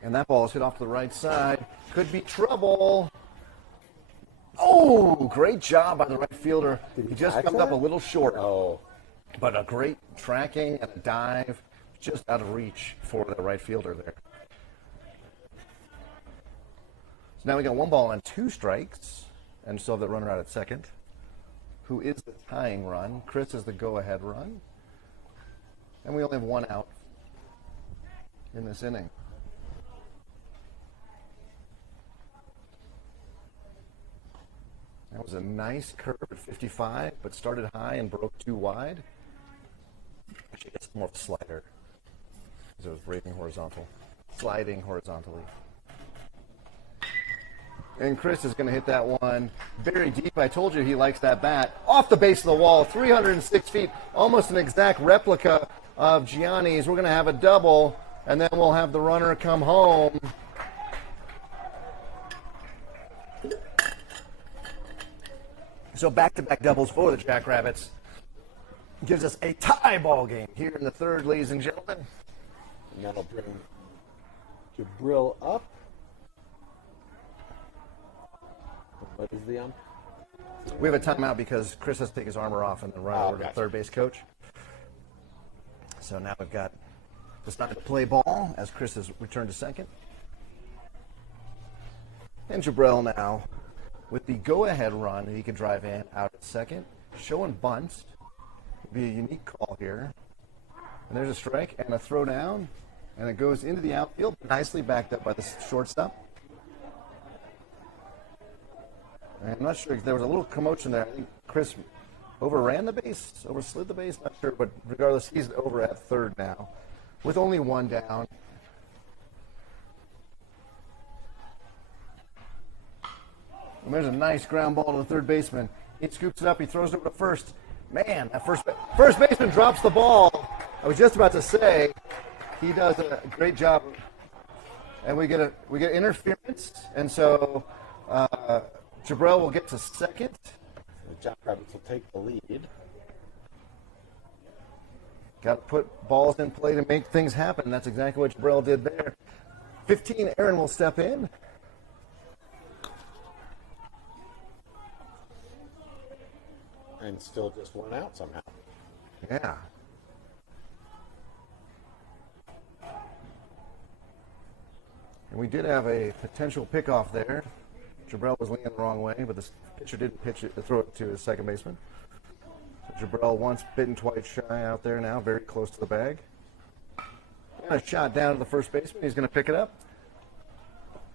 And that ball is hit off to the right side. Could be trouble. Oh, great job by the right fielder. He just track comes up that? a little short. Oh, But a great tracking and a dive, just out of reach for the right fielder there. So now we got 1 ball and 2 strikes, and still have the runner out at second, who is the tying run. Chris is the go-ahead run. And we only have 1 out in this inning. That was a nice curve at 55, but started high and broke too wide. Actually, it's more of a slider, because it was breaking horizontal, sliding horizontally. And Chris is going to hit that one very deep. I told you he likes that bat. Off the base of the wall, 306 feet, almost an exact replica of Gianni's. We're going to have a double, and then we'll have the runner come home. So back-to-back doubles for the Jackrabbits. Gives us a tie ball game here in the third, ladies and gentlemen. and that'll bring Jabril up. What is the We have a timeout because Chris has to take his armor off and then run over to gotcha. third base coach. So now we've got decided to play ball as Chris has returned to second. And Jabril now with the go-ahead run that he could drive in out at second. Showing bunts. Would be a unique call here. And there's a strike and a throw down. And it goes into the outfield, nicely backed up by the shortstop. And I'm not sure, there was a little commotion there. I think Chris overran the base, overslid the base, not sure, but regardless, he's over at third now with only one down. And there's a nice ground ball to the third baseman. He scoops it up, he throws it over to first. Man, that first baseman drops the ball. I was just about to say, he does a great job. And we get interference, and so Jabril will get to second. The Jackrabbits will take the lead. Got to put balls in play to make things happen. That's exactly what Jabril did there. 15, Aaron will step in. And still just one out somehow. Yeah. And we did have a potential pickoff there. Jabril was leaning the wrong way, but the pitcher didn't throw it to his second baseman. So Jabril once bitten, twice shy out there now, very close to the bag. And a shot down to the first baseman. He's going to pick it up.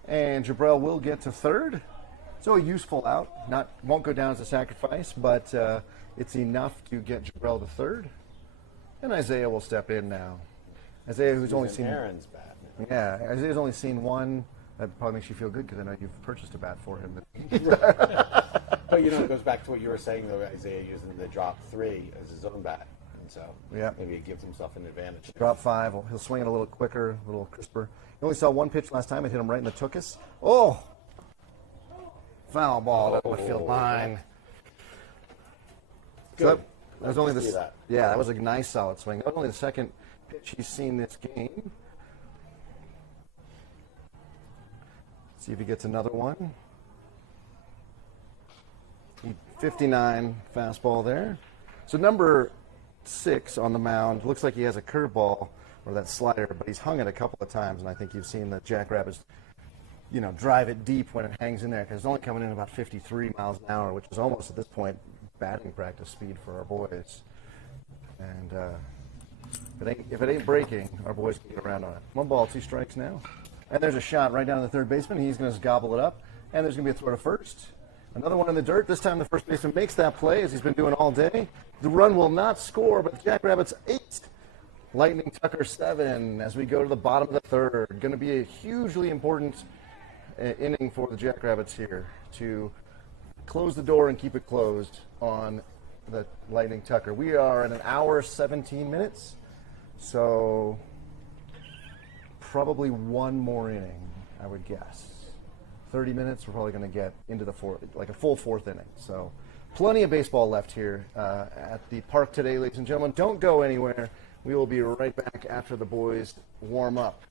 And Jabril will get to third. So a useful out. Won't go down as a sacrifice, but it's enough to get Jabril to third. And Isaiah will step in now. Isaiah, who's only seen Aaron's bat. Yeah, Isaiah's only seen one. That probably makes you feel good because I know you've purchased a bat for him. But it goes back to what you were saying though, Isaiah using the drop 3 as his own bat, and so maybe he gives himself an advantage. Drop 5. He'll swing it a little quicker, a little crisper. He only saw one pitch last time. It hit him right in the tuchus. Oh, foul ball to the left field line. Good. So that was only Let's see the that. Yeah, that was a nice solid swing. That was only the second pitch he's seen this game. See if he gets another one. 59 fastball there. So number 6 on the mound, looks like he has a curveball or that slider, but he's hung it a couple of times, and I think you've seen the Jackrabbits, drive it deep when it hangs in there, because it's only coming in about 53 miles an hour, which is almost at this point batting practice speed for our boys. And if it ain't breaking, our boys can get around on it. 1 ball, 2 strikes now. And there's a shot right down to the third baseman. He's going to gobble it up, and there's going to be a throw to first. Another one in the dirt. This time the first baseman makes that play, as he's been doing all day. The run will not score, but the Jackrabbits 8, Lightning Tucker 7, as we go to the bottom of the third. Going to be a hugely important inning for the Jackrabbits here to close the door and keep it closed on the Lightning Tucker. We are at 1 hour 17 minutes, so probably 1 more inning, I would guess. 30 minutes, we're probably going to get into the a full 4th inning. So plenty of baseball left here at the park today, ladies and gentlemen. Don't go anywhere. We will be right back after the boys warm up.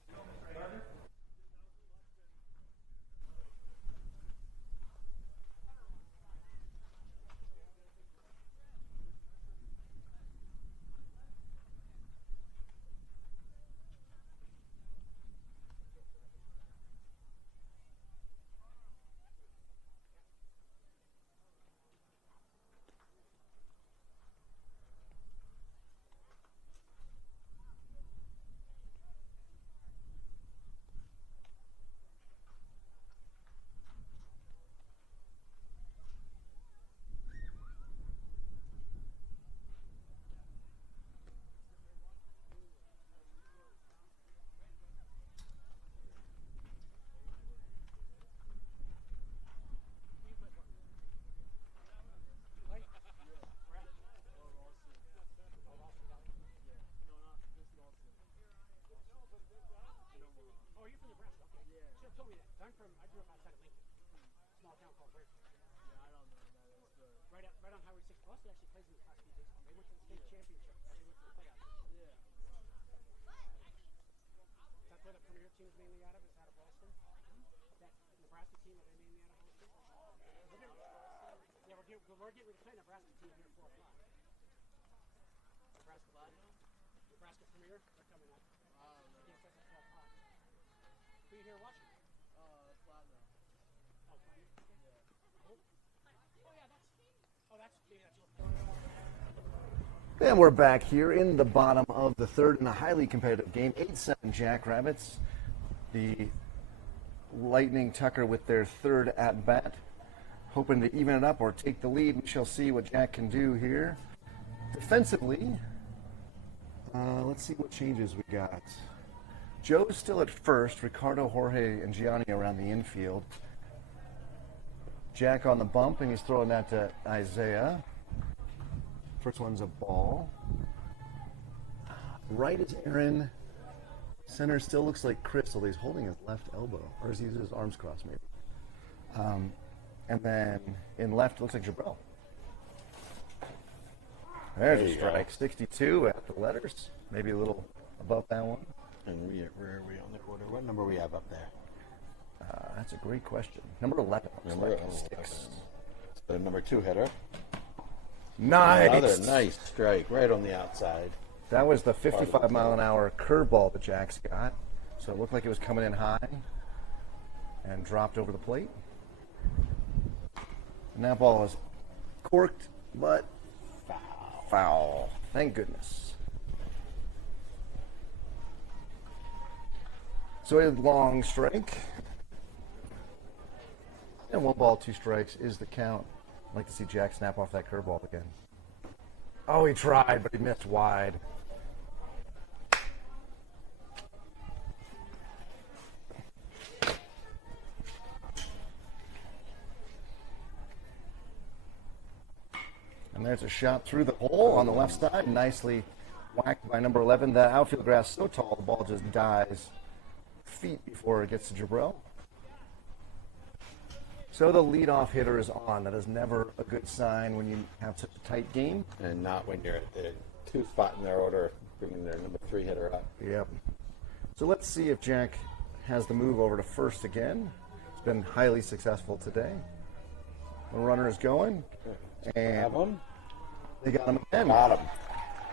We're getting ready to play Nebraska team here at 4 o'clock. Nebraska Premier, they're coming up. Yes, that's at 4 o'clock. Who are you here watching? Platinum. Oh, Platinum? Yeah. That's And we're back here in the bottom of the third in a highly competitive game. 8-7 Jackrabbits. The Lightning Tucker with their 3rd at-bat, hoping to even it up or take the lead. We shall see what Jack can do here. Defensively, let's see what changes we got. Joe's still at first. Ricardo, Jorge, and Gianni around the infield. Jack on the bump, and he's throwing that to Isaiah. First one's a ball. Right is Aaron. Center still looks like Chris, although he's holding his left elbow. Or is he his arms crossed, maybe? And then in left, it looks like Jabril. There's a strike. 62 at the letters. Maybe a little above that one. And where are we on the order? What number we have up there? That's a great question. Number 11. Number Sticks. So number 2 hitter. Nice. Another nice strike right on the outside. That was the 55-mile-an-hour curveball that Jack's got. So it looked like it was coming in high and dropped over the plate. And that ball is corked, but foul. Thank goodness. So a long strike. And 1 ball, 2 strikes is the count. I'd like to see Jack snap off that curveball again. Oh, he tried, but he missed wide. And there's a shot through the hole on the left side. Nicely whacked by number 11. The outfield grass so tall, the ball just dies feet before it gets to Jabril. So the leadoff hitter is on. That is never a good sign when you have such a tight game. And not when you're at the 2 spot in their order, bringing their number 3 hitter up. Yep. So let's see if Jack has the move over to first again. It's been highly successful today. The runner is going. And Have them. they got him again. Got him.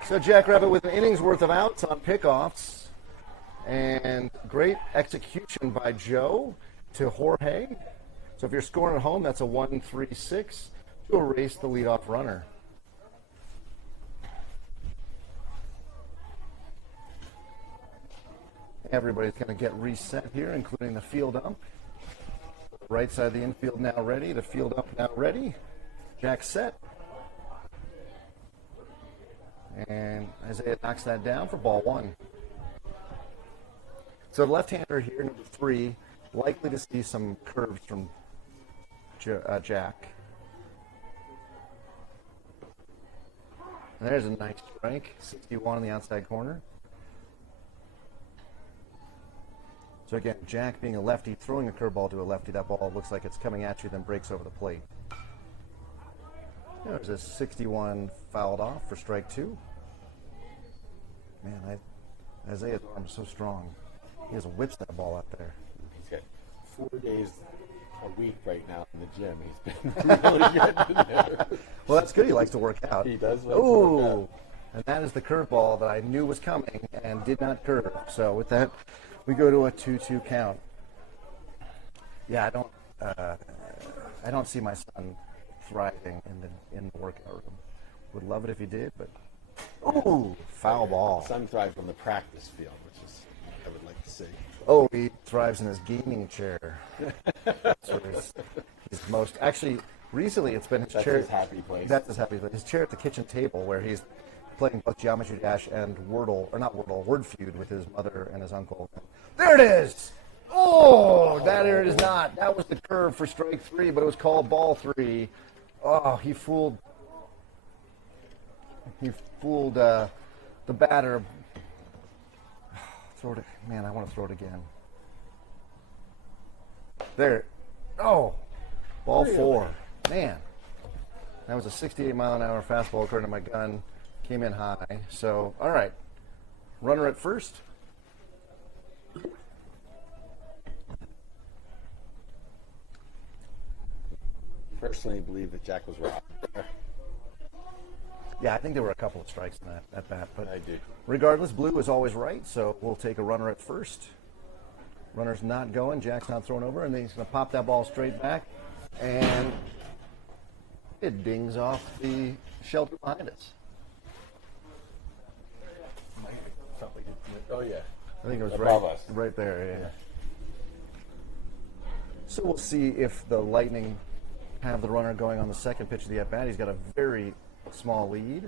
So Jackrabbit with an inning's worth of outs on pickoffs. And great execution by Joe to Jorge. So if you're scoring at home, that's a 1-3-6 to erase the leadoff runner. Everybody's going to get reset here, including the field ump. Right side of the infield now ready. The field ump now ready. Jack set. And Isaiah knocks that down for ball one. So the left-hander here, number 3, likely to see some curves from Jack. And there's a nice strike, 61 on the outside corner. So again, Jack being a lefty, throwing a curveball to a lefty, that ball looks like it's coming at you, then breaks over the plate. There's a 61 fouled off for strike 2. Man, Isaiah's arm is so strong. He just whips that ball out there. He's got 4 days a week right now in the gym. He's been really getting in there. Well, that's good. He likes to work out. He does like to work out. And that is the curveball that I knew was coming and did not curve. So with that, we go to a 2-2 count. Yeah, I don't see my son thriving in the workout room. Would love it if he did, but foul ball. Son thrives on the practice field, which is I would like to see. Oh, he thrives in his gaming chair. So he's most actually recently it's been his That's chair. his happy place. That's his happy place. His chair at the kitchen table where he's playing both Geometry Dash and Wordle, or not Wordle, Word Feud with his mother and his uncle. There it is! Oh, that it is not. That was the curve for strike 3, but it was called ball 3. Oh, he fooled the batter. Throw it, man, I want to throw it again. There. Oh, ball 4. Man, that was a 68-mile-an-hour fastball according to my gun. Came in high. So, all right. Runner at first. Personally believe that Jack was robbed. Yeah, I think there were a couple of strikes in that at bat, but I do. regardless, blue is always right, so we'll take a runner at first. Runner's not going, Jack's not thrown over, and then he's going to pop that ball straight back, and it dings off the shelter behind us. Oh, yeah. I think it was Above us. right there, yeah. So we'll see if the Lightning have the runner going on the second pitch of the at-bat. He's got a very small lead,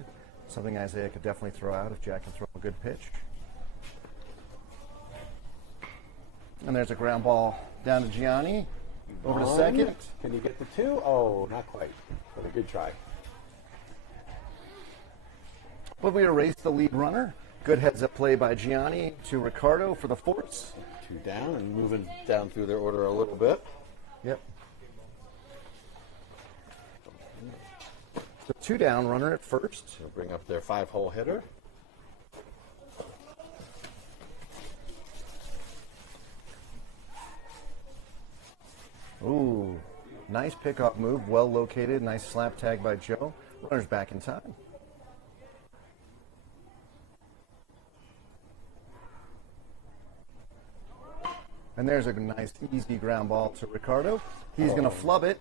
something Isaiah could definitely throw out if Jack can throw a good pitch. And there's a ground ball down to Gianni. Over to second. Can you get the 2? Oh, not quite. But a good try. But we erase the lead runner. Good heads-up play by Gianni to Ricardo for the force. 2 down and moving down through their order a little bit. Yep. So 2 down, runner at first. They'll bring up their 5-hole hitter. Ooh, nice pickup move, well located, nice slap tag by Joe. Runner's back in time. And there's a nice, easy ground ball to Ricardo. He's going to flub it,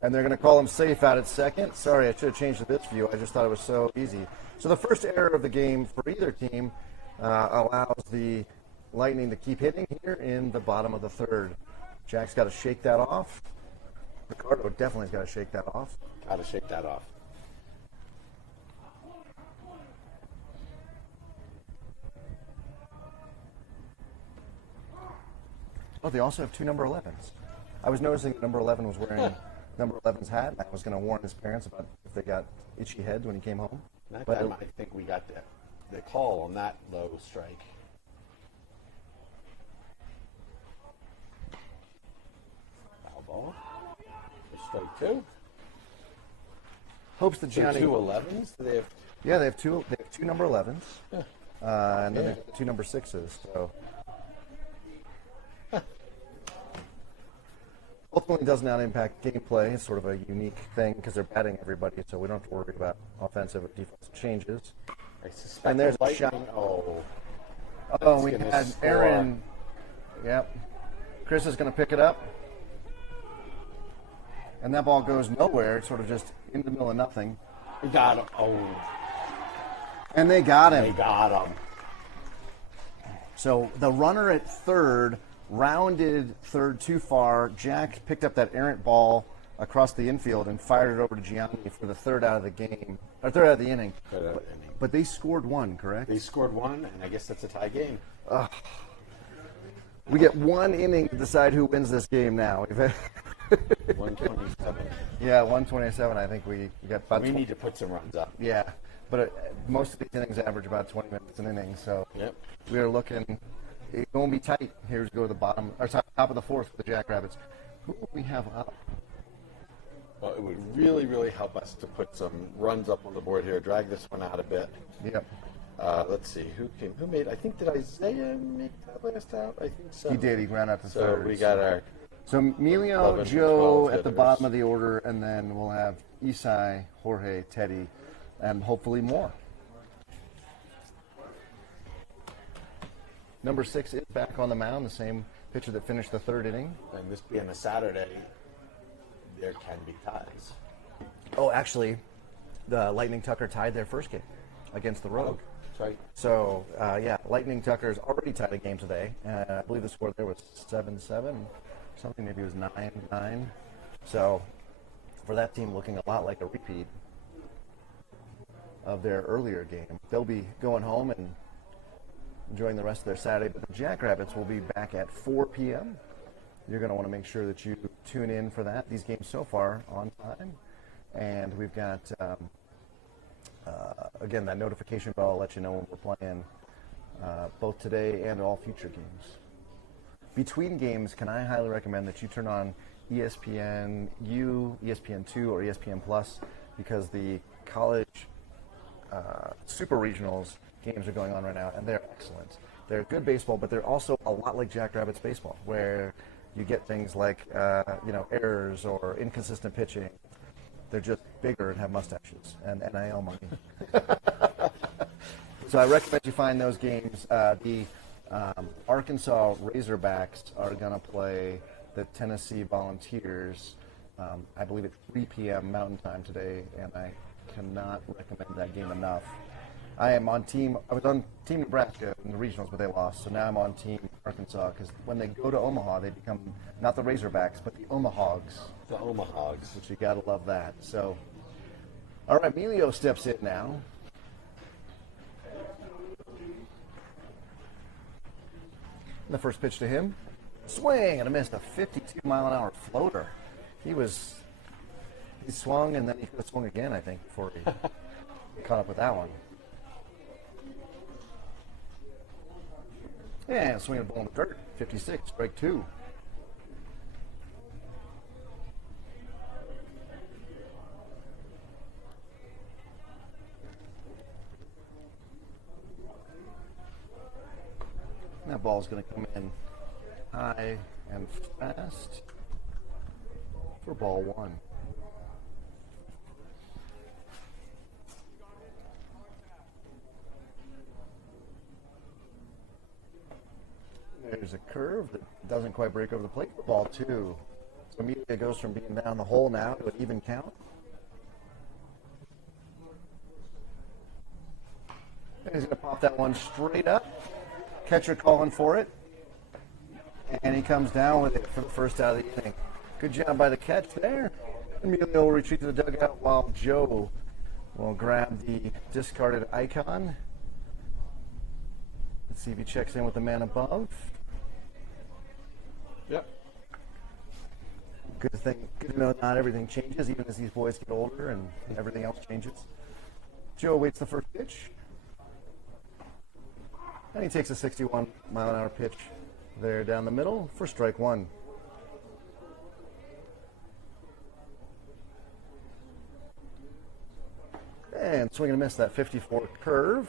and they're going to call him safe out at second. Sorry, I should have changed this view. I just thought it was so easy. So the first error of the game for either team allows the Lightning to keep hitting here in the bottom of the third. Jack's got to shake that off. Ricardo definitely has got to shake that off. Got to shake that off. Oh, they also have 2 number 11s. I was noticing that number 11 was wearing number 11's hat, and I was going to warn his parents about if they got itchy head when he came home. That But time I think we got the call on that low strike. Foul ball. Strike 2. hopes that Gianni. 2 11s? Do they have? Yeah, they have two number 11s, and then they have 2 number 6s. So ultimately does not impact gameplay. It's sort of a unique thing because they're batting everybody, so we don't have to worry about offensive or defensive changes. I suspect And there's the a shot. Lightning. Oh, Oh, that's we gonna had score. Aaron. Yep. Chris is going to pick it up. And that ball goes nowhere. It's sort of just in the middle of nothing. We got him. Oh, And they got him. they got him. So the runner at third rounded third too far. Jack picked up that errant ball across the infield and fired it over to Gianni for the third out of the game, or third out of the inning. Third out of the inning. But they scored one, correct? They scored one, and I guess that's a tie game. We get one inning to decide who wins this game now. 127. Yeah, 127. I think we got about We need to put some runs up. Yeah, but most of these innings average about 20 minutes an inning, so Yep. we are looking. It's going to be tight. Here's go to the bottom or top of the fourth with the Jackrabbits. Who do we have up? Well, it would really, really help us to put some runs up on the board here. Drag this one out a bit. Yep, Let's see who came. Who made? I think did Isaiah make that last out? I think so. he did. He ran out to So third. we got our. So Emilio, 11, Joe 12 at the hitters. bottom of the order, and then we'll have Isai, Jorge, Teddy, and hopefully more. Number 6 is back on the mound, the same pitcher that finished the third inning. And this being a Saturday, there can be ties. Oh, actually, the Lightning Tucker tied their first game against the Rogue. That's right. So, yeah, Lightning Tucker's already tied a game today. I believe the score there was 7-7, something, maybe it was 9-9. So, for that team looking a lot like a repeat of their earlier game, they'll be going home and enjoying the rest of their Saturday. But the Jackrabbits will be back at 4 p.m. You're going to want to make sure that you tune in for that. These games so far on time. And we've got, again, that notification bell will let you know when we're playing both today and all future games. Between games, can I highly recommend that you turn on ESPNU, ESPN2, or ESPN Plus, because the college super regionals games are going on right now, and they're excellent. They're good baseball, but they're also a lot like Jackrabbits baseball, where you get things like errors or inconsistent pitching. They're just bigger and have mustaches and NIL money. So I recommend you find those games. The Arkansas Razorbacks are going to play the Tennessee Volunteers, I believe at 3 p.m. Mountain Time today, and I cannot recommend that game enough. I was on Team Nebraska in the regionals, but they lost. So now I'm on Team Arkansas, because when they go to Omaha, they become not the Razorbacks, but the Omahogs. The Omahogs. Which you got to love that. So, all right, Emilio steps in now. And the first pitch to him, swing and a miss, a 52-mile-an-hour floater. He swung, and then he could have swung again, I think, before he caught up with that one. Yeah, swinging a ball in the dirt. 56, strike 2. That ball's going to come in high and fast for ball 1. There's a curve that doesn't quite break over the plate for ball 2. So Amelia goes from being down the hole now to an even count. And he's going to pop that one straight up. Catcher calling for it. And he comes down with it for the first out of the inning. Good job by the catch there. Amelia will retreat to the dugout while Joe will grab the discarded icon. Let's see if he checks in with the man above. Yep. Good to know not everything changes, even as these boys get older and everything else changes. Joe waits the first pitch. And he takes a 61-mile-an-hour pitch there down the middle for strike 1. And swing and a miss, that 54 curve.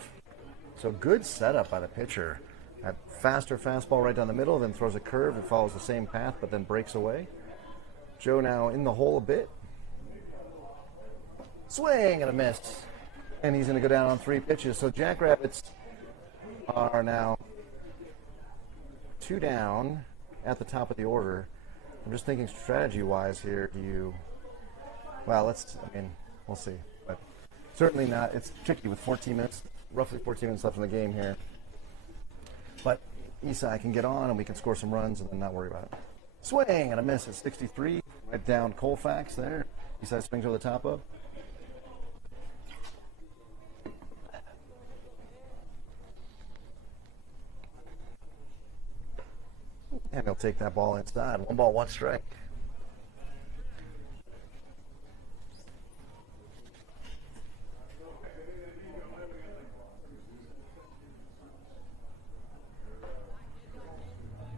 So good setup by the pitcher. That faster fastball right down the middle, then throws a curve. It follows the same path, but then breaks away. Joe now in the hole a bit. Swing and a miss. And he's going to go down on 3 pitches. So Jackrabbits are now 2 down at the top of the order. I'm just thinking strategy-wise here. Well, we'll see. But certainly not. It's tricky with 14 minutes, roughly 14 minutes left in the game here. But Isai can get on and we can score some runs and then not worry about it. Swing and a miss at 63. Right down Colfax there. Isai swings over the top of. And he'll take that ball inside. 1 ball, 1 strike.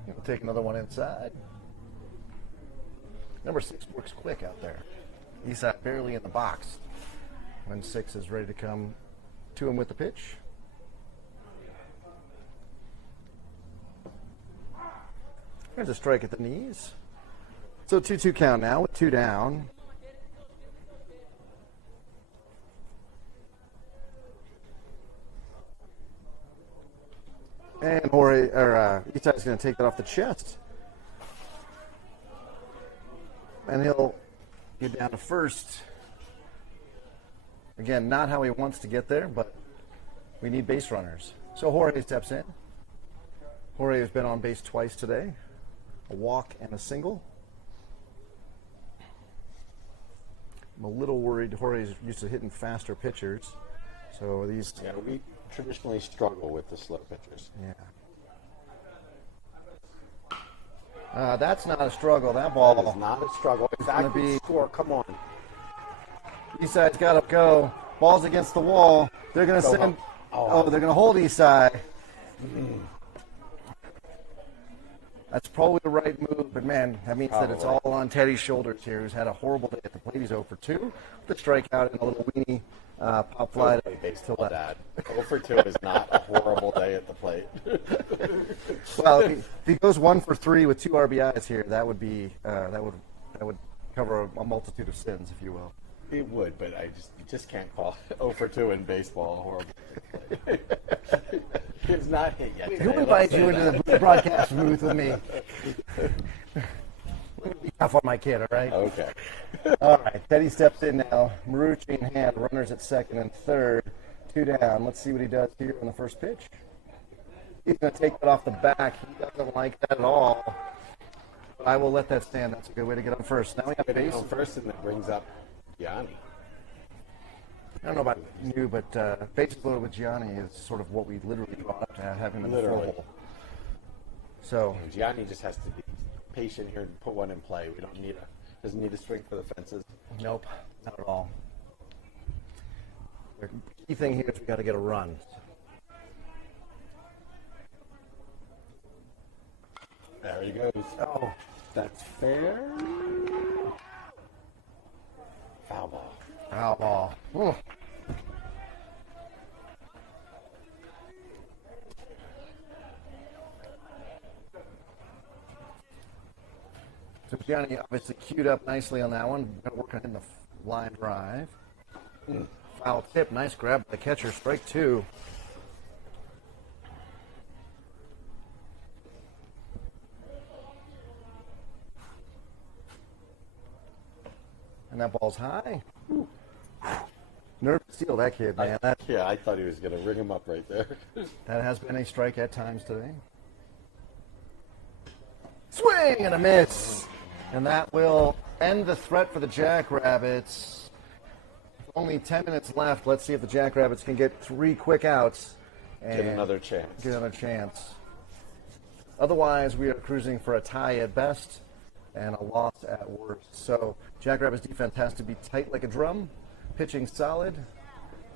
He'll take another one inside. Number 6 works quick out there. He's barely in the box when 6 is ready to come to him with the pitch. There's a strike at the knees. So 2-2 count now with 2 down. And Isai's going to take that off the chest. And he'll get down to first. Again, not how he wants to get there, but we need base runners. So Jorge steps in. Jorge has been on base twice today. A walk and a single. I'm a little worried. Jorge's used to hitting faster pitchers. So these... Yeah, we traditionally struggle with the slow pitchers. Yeah. That's not a struggle. That ball That is not a struggle. If that could be score, come on. Isai's got to go. Ball's against the wall. They're going to send... they're going to hold Isai. That's probably the right move, but man, that means that it's all on Teddy's shoulders here, who's had a horrible day at the plate. He's 0 for 2. The strikeout and a little weenie pop fly to left. Dad. 0 for 2 is not a horrible day at the plate. Well, if he goes 1 for 3 with 2 RBIs here, that would be that would cover a multitude of sins, if you will. It would, but you just can't call 0 for 2 in baseball horrible. It's not hit yet. Who invited you into the broadcast booth with me? Be tough on my kid, all right? Okay. All right, Teddy steps in now. Marucci in hand, runners at second and third, 2 down. Let's see what he does here on the first pitch. He's going to take that off the back. He doesn't like that at all. But I will let that stand. That's a good way to get on first. Now we have base. On first, and that brings up Yanni. I don't know about you, but bases loaded with Gianni is sort of what we literally brought up to have him in the full. So Gianni just has to be patient here and put one in play. We don't need doesn't need to swing for the fences. Nope, not at all. The key thing here is we got to get a run. There he goes. Oh, That's fair. Foul ball. foul ball. Ooh. So Gianni obviously queued up nicely on that one. Got to work on hitting the line drive. Foul tip. Nice grab by the catcher. Strike 2. And that ball's high. Ooh. Nerve to steal that kid, man. Yeah, I thought he was going to ring him up right there. That has been a strike at times today. Swing and a miss. And that will end the threat for the Jackrabbits. Only 10 minutes left. Let's see if the Jackrabbits can get 3 quick outs. And Get another chance. Get another chance. Otherwise, we are cruising for a tie at best and a loss at worst. So Jackrabbits defense has to be tight like a drum, pitching solid.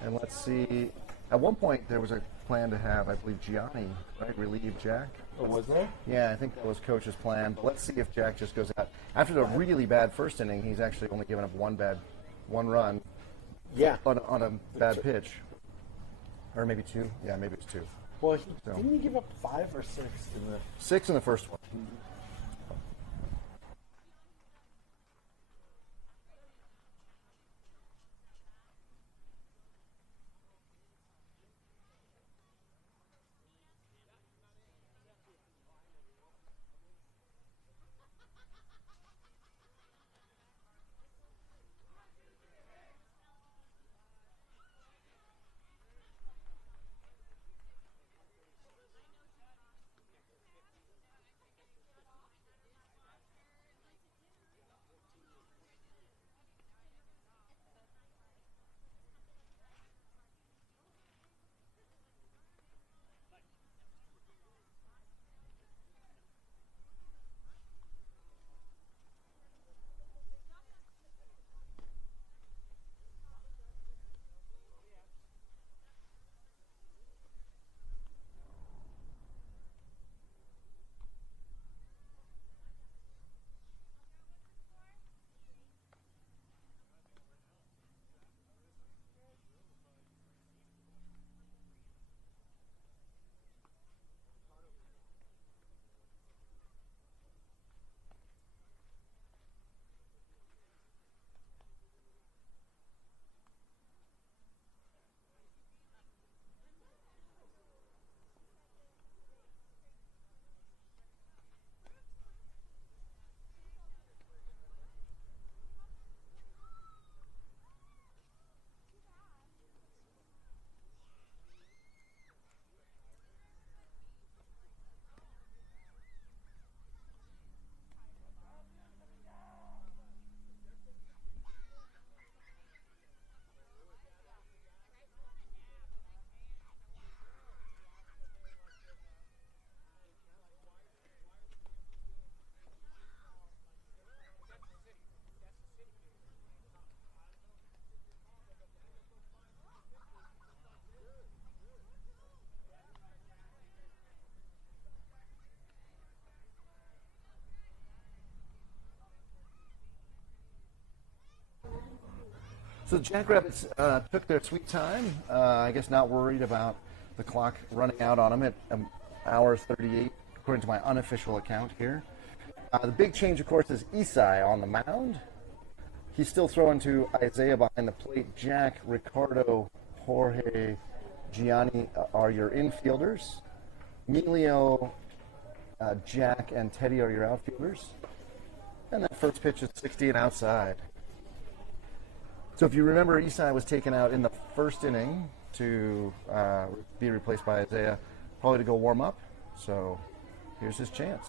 And let's see. At one point, there was a plan to have, I believe, Gianni, right, relieve Jack. Oh, was there? Yeah, I think that was coach's plan. But let's see if Jack just goes out. After the really bad first inning, he's actually only given up one run. Yeah. On a bad pitch. Or maybe 2. Yeah, maybe it's 2. Well, didn't he give up 5 or 6 in the... 6 in the first one. So the Jackrabbits took their sweet time. I guess not worried about the clock running out on them at hour 38, according to my unofficial account here. The big change, of course, is Isai on the mound. He's still throwing to Isaiah behind the plate. Jack, Ricardo, Jorge, Gianni are your infielders. Emilio, Jack, and Teddy are your outfielders. And that first pitch is 60 and outside. So if you remember, Isai was taken out in the first inning to be replaced by Isaiah, probably to go warm up. So here's his chance.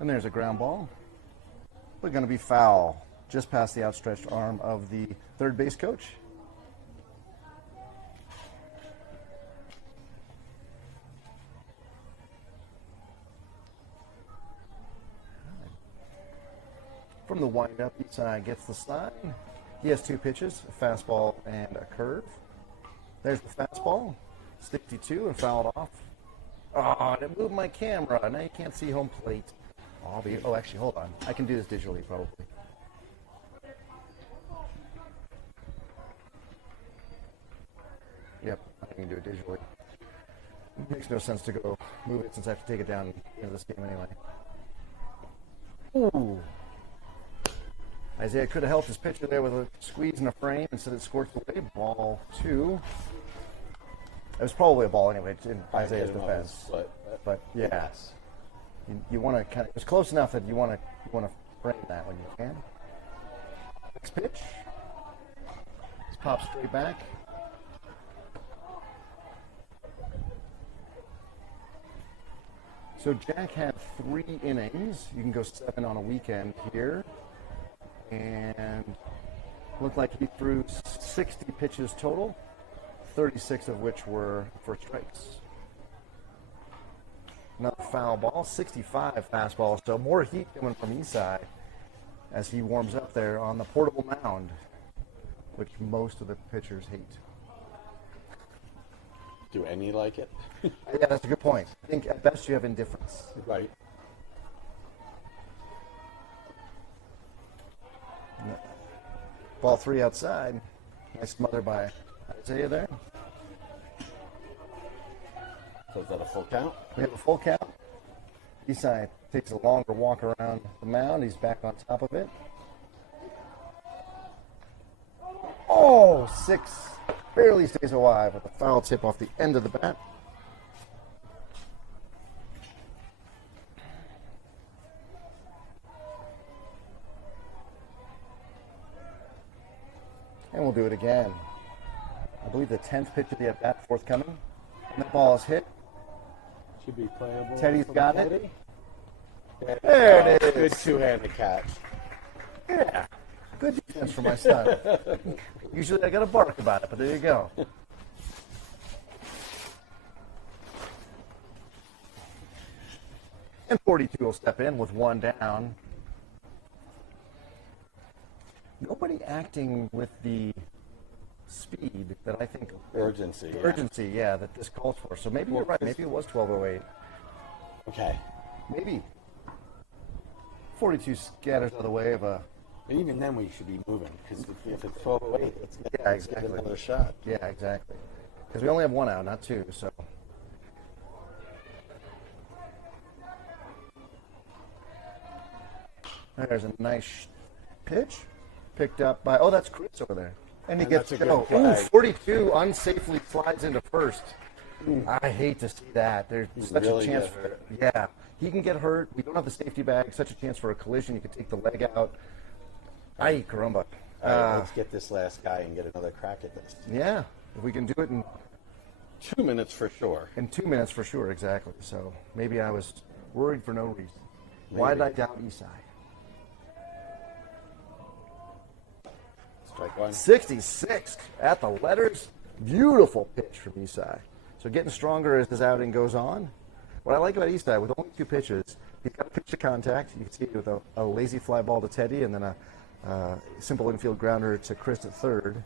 And there's a ground ball. We're going to be foul, just past the outstretched arm of the third base coach. From the windup, Isai gets the sign. He has two pitches, a fastball and a curve. There's the fastball, 62 and fouled off. Oh, it moved my camera. Now you can't see home plate. Oh, actually, hold on. I can do this digitally, probably. Yep, I can do it digitally. It makes no sense to go move it since I have to take it down into this game anyway. Ooh. Isaiah could have helped his pitcher there with a squeeze and a frame. Instead, it scorched away. Ball 2. It was probably a ball anyway in Isaiah's defense. But yeah, you want to kind of. It's close enough that you want to frame that when you can. Next pitch. Let's pop straight back. So Jack had 3 innings. You can go 7 on a weekend here. And looked like he threw 60 pitches total, 36 of which were for strikes. Another foul ball, 65 fastball. So more heat coming from Isai as he warms up there on the portable mound, which most of the pitchers hate. Do any like it? Yeah, that's a good point. I think at best you have indifference. Right. Ball 3 outside. Nice smother by Isaiah there. So is that a full count? We have a full count. Isai takes a longer walk around the mound. He's back on top of it. Oh, 6. Barely stays alive with a foul tip off the end of the bat. And we'll do it again. I believe the 10th pitch of the at-bat forthcoming. And the ball is hit. Should be playable. Teddy's got it. There it is. Good two-handed catch. Yeah. Good defense for my son. Usually I got to bark about it, but there you go. And 42 will step in with 1 down. Nobody acting with the speed that I think Urgency. yeah, that this calls for. So maybe you're right. Maybe it was 12:08. Okay. Maybe 42 scatters out of the way of a. And even then we should be moving, because if it's 12:08, let's get, Yeah, exactly. get another shot. Yeah, exactly. Because we only have 1 out, not 2. So. There's a nice pitch. Picked up by, that's Chris over there. And he gets that's to a go. good Ooh, flag. 42 unsafely slides into first. I hate to see that. There's such really a chance get for hurt. Yeah. He can get hurt. We don't have the safety bag. Such a chance for a collision. You could take the leg out. Ay, caramba. All right, let's get this last guy and get another crack at this. Yeah. If we can do it in 2 minutes for sure. 2 minutes for sure, exactly. So maybe I was worried for no reason. Why did I doubt Isai? Strike 1. 66 at the letters. Beautiful pitch from Isai. So getting stronger as his outing goes on. What I like about Isai, with only 2 pitches, he's got a pitch to contact. You can see it with a lazy fly ball to Teddy and then a simple infield grounder to Chris at third.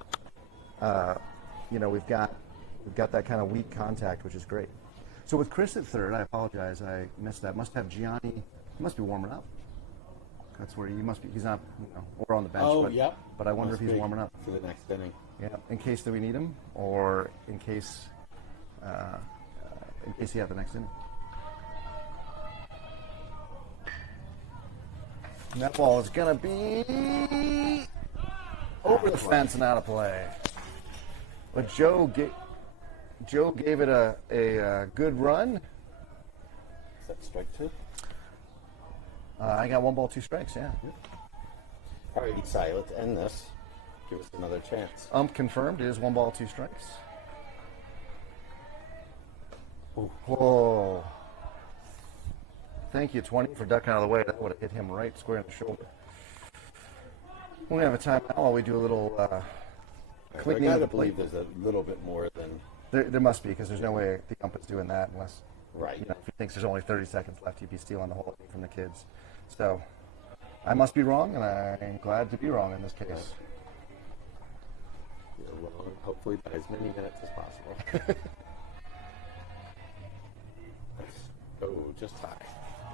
We've got that kind of weak contact, which is great. So with Chris at third, I apologize, I missed that. Must have Gianni. He must be warming up. That's where he must be. He's not, or on the bench. Oh, but, yep. But I wonder Must if he's be warming up. for the next inning. Yeah, in case that we need him, or in case he had the next inning. And that ball is gonna be over the fence and out of play. But Joe gave it a good run. Is that strike two? I got 1 ball, 2 strikes. Yeah. All right, Isai, let's end this. Give us another chance. Confirmed. It is 1 ball, 2 strikes. Ooh. Whoa. Thank you, 20, for ducking out of the way. That would have hit him right square in the shoulder. We're going to have a timeout while we do a little clicking. I gotta believe there's a little bit more than... There must be, because there's no way the ump is doing that unless, Right. if he thinks there's only 30 seconds left, he'd be stealing the whole thing from the kids. So I must be wrong, and I'm glad to be wrong in this case. You're wrong, hopefully by as many minutes as possible. Just high.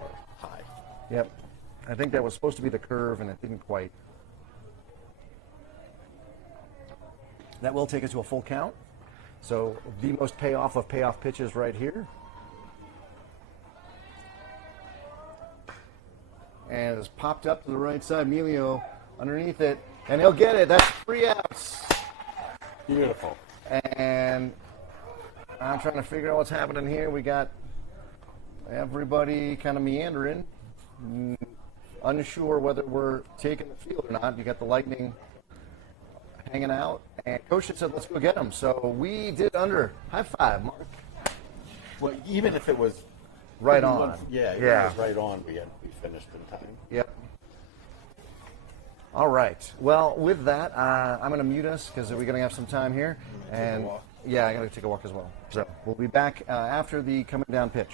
Or high. Yep. I think that was supposed to be the curve, and it didn't quite. That will take us to a full count. So the most payoff of payoff pitches right here. And it's popped up to the right side. Emilio underneath it, and he'll get it. That's 3 outs. Beautiful. And I'm trying to figure out what's happening here. We got everybody kind of meandering, unsure whether we're taking the field or not. You got the Lightning hanging out, and Coach had said, let's go get them. So we did under. High five, Mark. Well, even if it was Right on. Yeah, Yeah. it was right on. We finished in time. Yep. All right. Well, with that, I'm going to mute us because we're going to have some time here. And yeah, I got to take a walk as well. So we'll be back after the coming down pitch.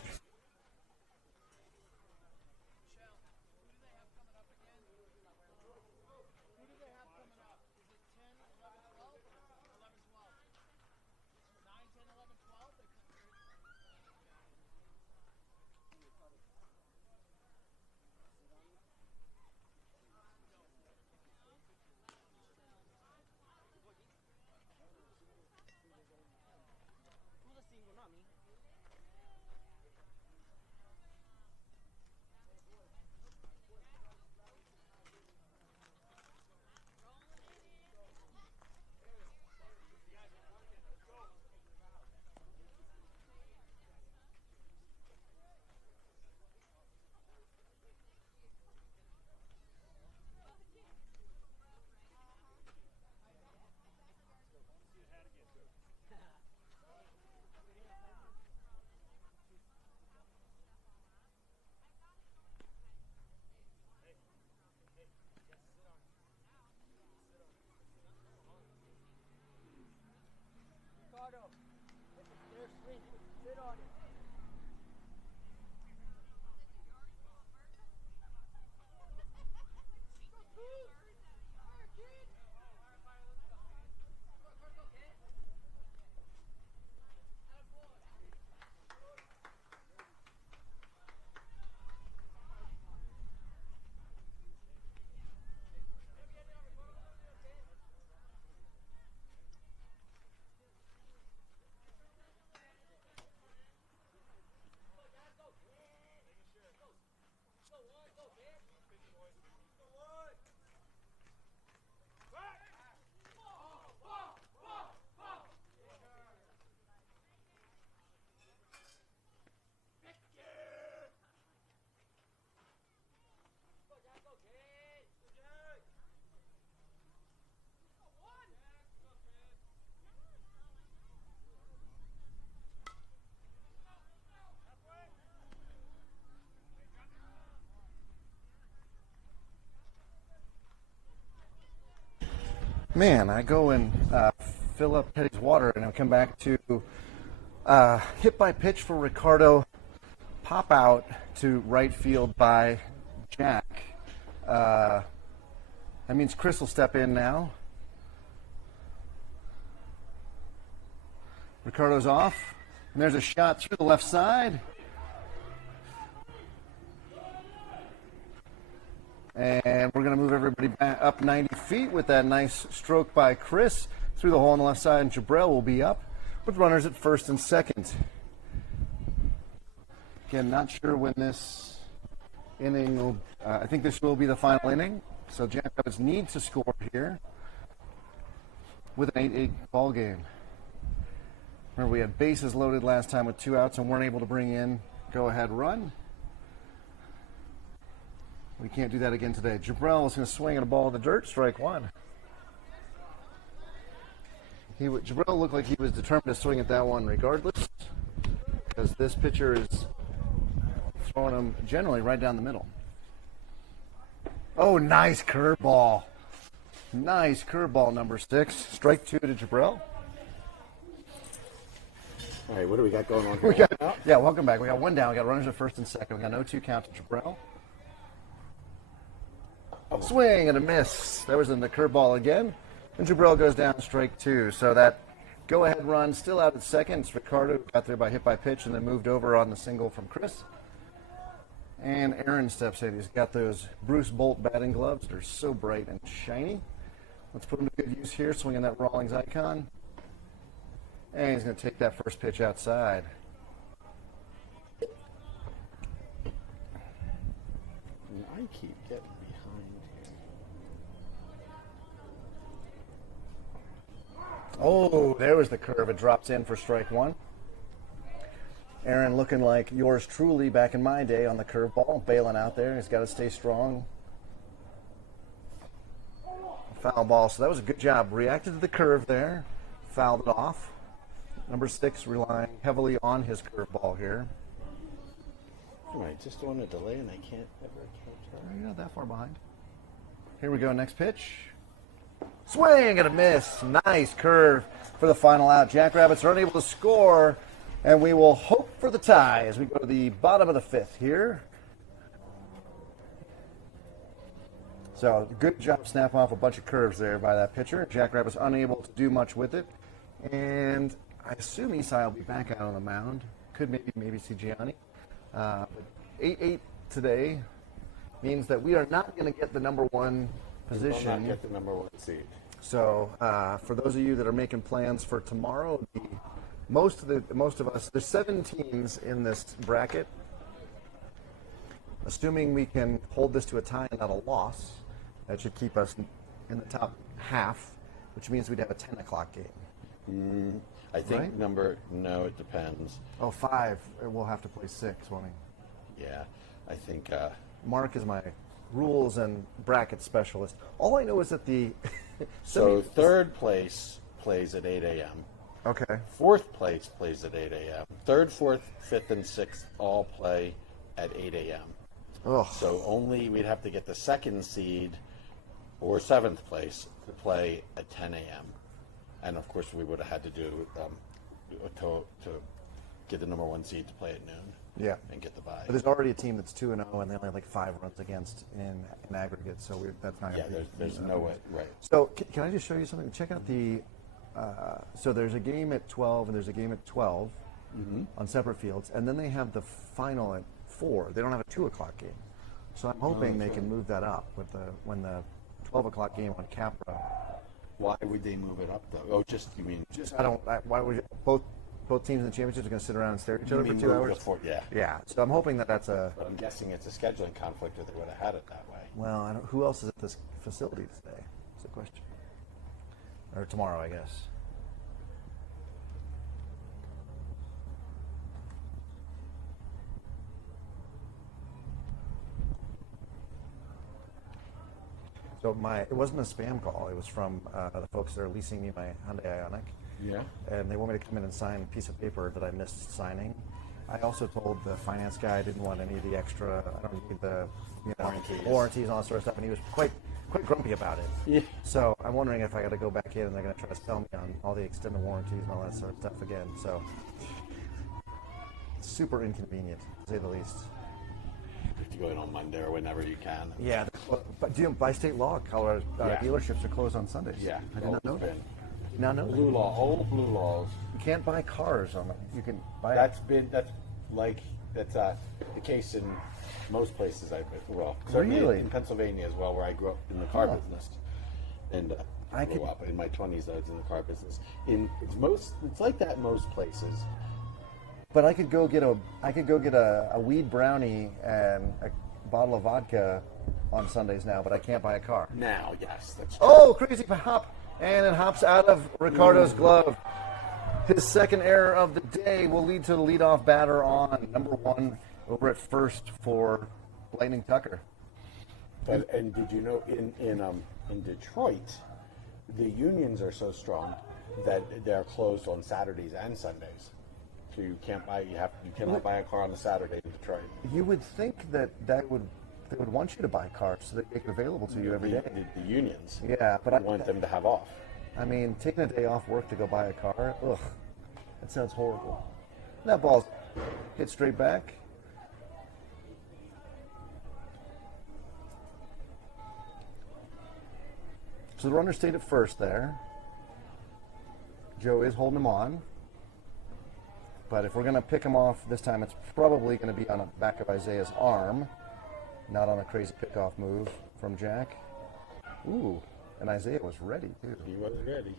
Man, I go and fill up Teddy's water, and I come back to hit by pitch for Ricardo, pop out to right field by Jack. That means Chris will step in now. Ricardo's off, and there's a shot through the left side. And we're going to move everybody back up 90 feet with that nice stroke by Chris through the hole on the left side, and Jabril will be up with runners at first and second. Again, not sure when this inning will, I think this will be the final inning. So Jackrabbits need to score here with an 8-8 ball game. Remember, we had bases loaded last time with 2 outs and weren't able to bring in go-ahead run. We can't do that again today. Jabril is going to swing at a ball in the dirt, strike 1. Jabril looked like he was determined to swing at that one regardless, because this pitcher is throwing him generally right down the middle. Oh, nice curveball. Nice curveball, number 6. Strike 2 to Jabril. All right, what do we got going on here? Welcome back. We got 1 down. We got runners at first and second. We got an 0-2 count to Jabril. Swing and a miss. That was in the curveball again. And Jabril goes down, strike 2. So that go-ahead run still out at second. It's Ricardo got there by hit by pitch and then moved over on the single from Chris. And Aaron steps in. He's got those Bruce Bolt batting gloves. They're so bright and shiny. Let's put them to good use here, swinging that Rawlings icon. And he's going to take that first pitch outside. I keep getting behind here. Oh, there was the curve. It drops in for strike 1. Aaron looking like yours truly back in my day on the curveball, bailing out there. He's got to stay strong. Foul ball. So that was a good job. Reacted to the curve there. Fouled it off. Number 6 relying heavily on his curveball here. Oh, I just want to delay and I can't ever catch her. You're not that far behind. Here we go. Next pitch. Swing and a miss. Nice curve for the final out. Jackrabbits are unable to score, and we will hope for the tie as we go to the bottom of the 5th here. So good job snapping off a bunch of curves there by that pitcher. Jackrabbits unable to do much with it. And I assume Isai will be back out on the mound. Could maybe see Gianni. But 8-8 today means that we are not going to get the number 1 position. We will not get the number 1 seed. So for those of you that are making plans for tomorrow, most of us, there's 7 teams in this bracket. Assuming we can hold this to a tie and not a loss, that should keep us in the top half, which means we'd have a 10 o'clock game. I think Right? no, it depends. Oh, 5. We'll have to play 6, won't we? Yeah, I think. Mark is my rules and bracket specialist. All I know is that the So 3rd place plays at 8 a.m. Okay. 4th place plays at 8 a.m. 3rd, 4th, 5th, and 6th all play at 8 a.m. Ugh. So only we'd have to get the 2nd seed or 7th place to play at 10 a.m. And of course, we would have had to do to get the number 1 seed to play at noon. Yeah. And get the bye. But there's already a team that's 2-0, and they only have like 5 runs against in aggregate, so that's not. Yeah, gonna be there's no way. Right. So can I just show you something? Check out the. So there's a game at 12 and there's a game at 12 on separate fields, and then they have the final at 4. They don't have a 2 o'clock game, so I'm hoping they can move that up with when the 12 o'clock game on Capra. Why would they move it up though? Oh, you mean Why would both teams in the championships are going to sit around and stare at each you other for mean 2 move hours? before? Yeah. Yeah. So I'm hoping that's a. But I'm guessing it's a scheduling conflict, or they would have had it that way. Well, who else is at this facility today? Is the question. Or tomorrow, I guess. So it wasn't a spam call. It was from the folks that are leasing me my Hyundai Ioniq. Yeah. And they want me to come in and sign a piece of paper that I missed signing. I also told the finance guy I didn't want any of the extra, I don't need the warranties and all that sort of stuff, and he was quite grumpy about it. Yeah. So I'm wondering if I got to go back in and they're going to try to sell me on all the extended warranties and all that sort of stuff again. So super inconvenient, to say the least. You have to go in on Monday or whenever you can. Yeah, but by state law, Colorado dealerships are closed on Sundays. Yeah. I did not know that. Did not know that. Old blue laws. You can't buy cars on them. You can buy. That's That's the case in most places I've been. Well, certainly Really? in Pennsylvania as well, where I grew up in the car Huh. business. And I grew could- up in my 20s. I was in the car business. It's like that in most places. But I could go get a weed brownie and a bottle of vodka on Sundays now, but I can't buy a car. Now, yes, that's true. Oh, crazy hop. And it hops out of Ricardo's glove. His second error of the day will lead to the leadoff batter on number 1 over at first for Lightning Tucker. And did you know in Detroit, the unions are so strong that they're closed on Saturdays and Sundays. So you cannot buy a car on a Saturday in Detroit. You would think that they would want you to buy cars so they make it available to you every day. The unions. Yeah, but I want them to have off. I mean, taking a day off work to go buy a car, ugh, that sounds horrible. That ball's hit straight back. So the runner stayed at first there. Joe is holding him on. But if we're going to pick him off this time, it's probably going to be on the back of Isaiah's arm, not on a crazy pickoff move from Jack. Ooh, and Isaiah was ready, too. He wasn't ready.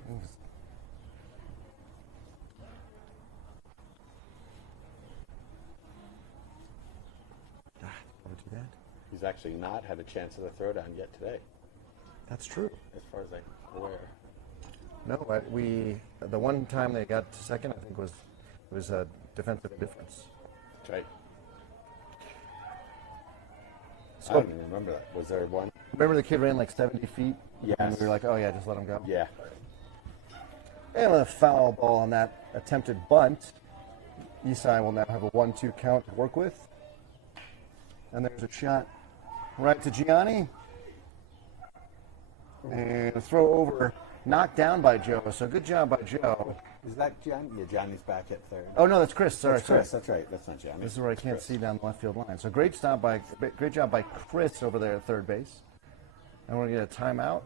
Never do that. He's actually not had a chance at a throwdown yet today, That's true. as far as I'm aware. No, the one time they got to second, I think was a defensive indifference. That's right. I So don't even remember that. Was there one? remember the kid ran like 70 feet? Yes. And we were like, oh yeah, just let him go. Yeah. And a foul ball on that attempted bunt. Isai will now have a 1-2 count to work with. And there's a shot right to Gianni. And a throw over, knocked down by Joe. So good job by Joe. Is that John? Yeah, Johnny's back at third. Oh no, that's Chris. Sorry, That's Chris. sorry. That's right. That's not Johnny. This is where I can't Chris. see down the left field line. So great job by Chris over there at third base. And we're gonna get a timeout.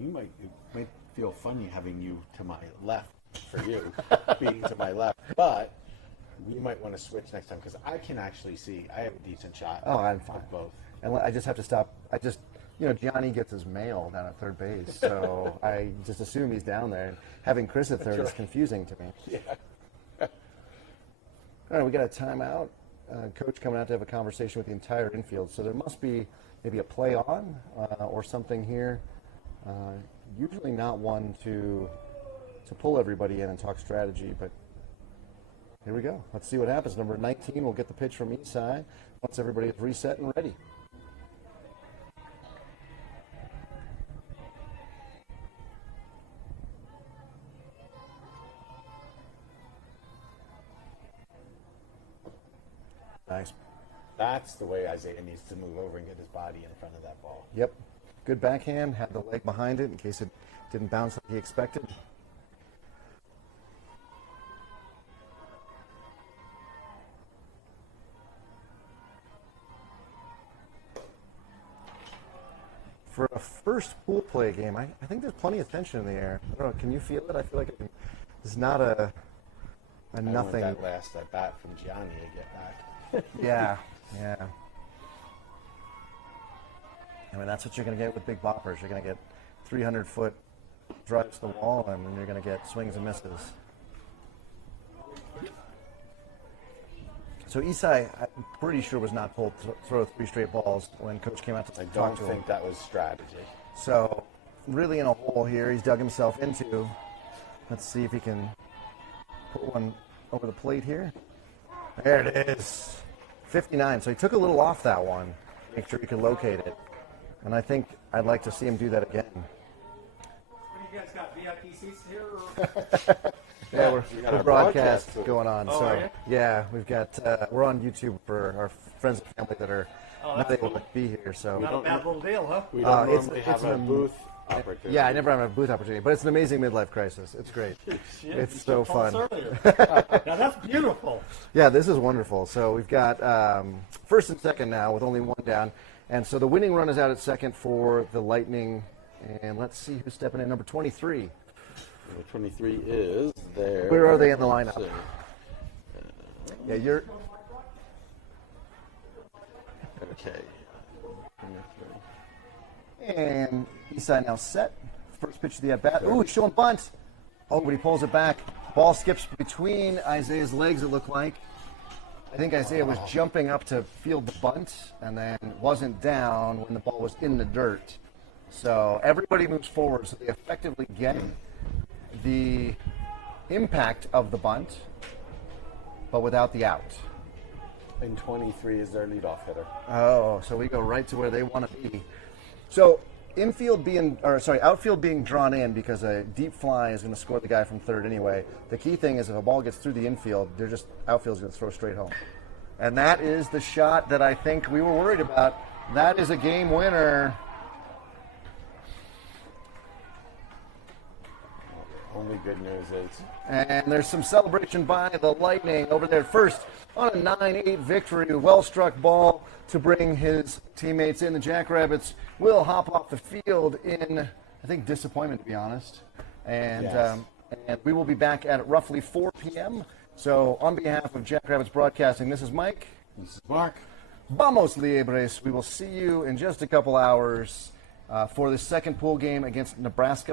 It might feel funny having you to my left for you, being to my left, but we might want to switch next time because I can actually see. I have a decent shot. Oh, I'm fine. Of both. And I just have to stop. Gianni gets his mail down at third base, so I just assume he's down there. Having Chris at third is confusing to me. Yeah. All right, we got a timeout. Coach coming out to have a conversation with the entire infield, so there must be maybe a play on or something here. Usually not one to pull everybody in and talk strategy, but here we go. Let's see what happens. Number 19 will get the pitch from Isai once everybody is reset and ready. Nice. That's the way Isaiah needs to move over and get his body in front of that ball. Yep. Good backhand. Had the leg behind it in case it didn't bounce like he expected. For a first pool play game, I think there's plenty of tension in the air. I don't know. Can you feel it? I feel like it's not a nothing. I want that last at bat from Gianni to get back. Yeah. I mean, that's what you're going to get with big boppers. You're going to get 300-foot drives to the wall, and then you're going to get swings and misses. So Isai, I'm pretty sure, was not told to throw 3 straight balls when Coach came out to I talk don't to him. think that was strategy. So really in a hole here he's dug himself into. Let's see if he can put one over the plate here. There it is. 59. So he took a little off that one. Make sure he could locate it. And I think I'd like to see him do that again. What do you guys got? VIP seats here? Or? Yeah, We got we're our broadcast broadcast going on. Oh, so are you? yeah, we've got we're on YouTube for our friends and family that are not that's able to be here. So Not a bad little deal, huh? We don't it's- normally it's have a an- booth opportunity. yeah, I never have a booth opportunity, but it's an amazing midlife crisis. It's great. Shit, It's you so told us fun. earlier. Now that's beautiful. Yeah, this is wonderful. So we've got first and second now with only one down. And so the winning run is out at second for the Lightning. And let's see who's stepping in. Number 23. Number 23 is there. Where are they in the lineup? So, Yeah, Okay. And Eastside now set. First pitch of the at-bat. Ooh, he's showing bunt. Oh, but he pulls it back. Ball skips between Isaiah's legs, it looked like. I think Isaiah was jumping up to field the bunt and then wasn't down when the ball was in the dirt. So everybody moves forward, so they effectively get the impact of the bunt, but without the out. And 23 is their leadoff hitter. Oh, so we go right to where they want to be. So outfield being drawn in because a deep fly is going to score the guy from third anyway. The key thing is if a ball gets through the infield, outfield's going to throw straight home. And that is the shot that I think we were worried about. That is a game winner. Only good news is And there's some celebration by the Lightning over there first on a 9-8 victory. Well-struck ball to bring his teammates in. The Jackrabbits will hop off the field in, I think, disappointment, to be honest. And, Yes. and we will be back at roughly 4 p.m. So on behalf of Jackrabbits Broadcasting, this is Mike. this is Mark. Vamos Liebres. We will see you in just a couple hours for the second pool game against Nebraska.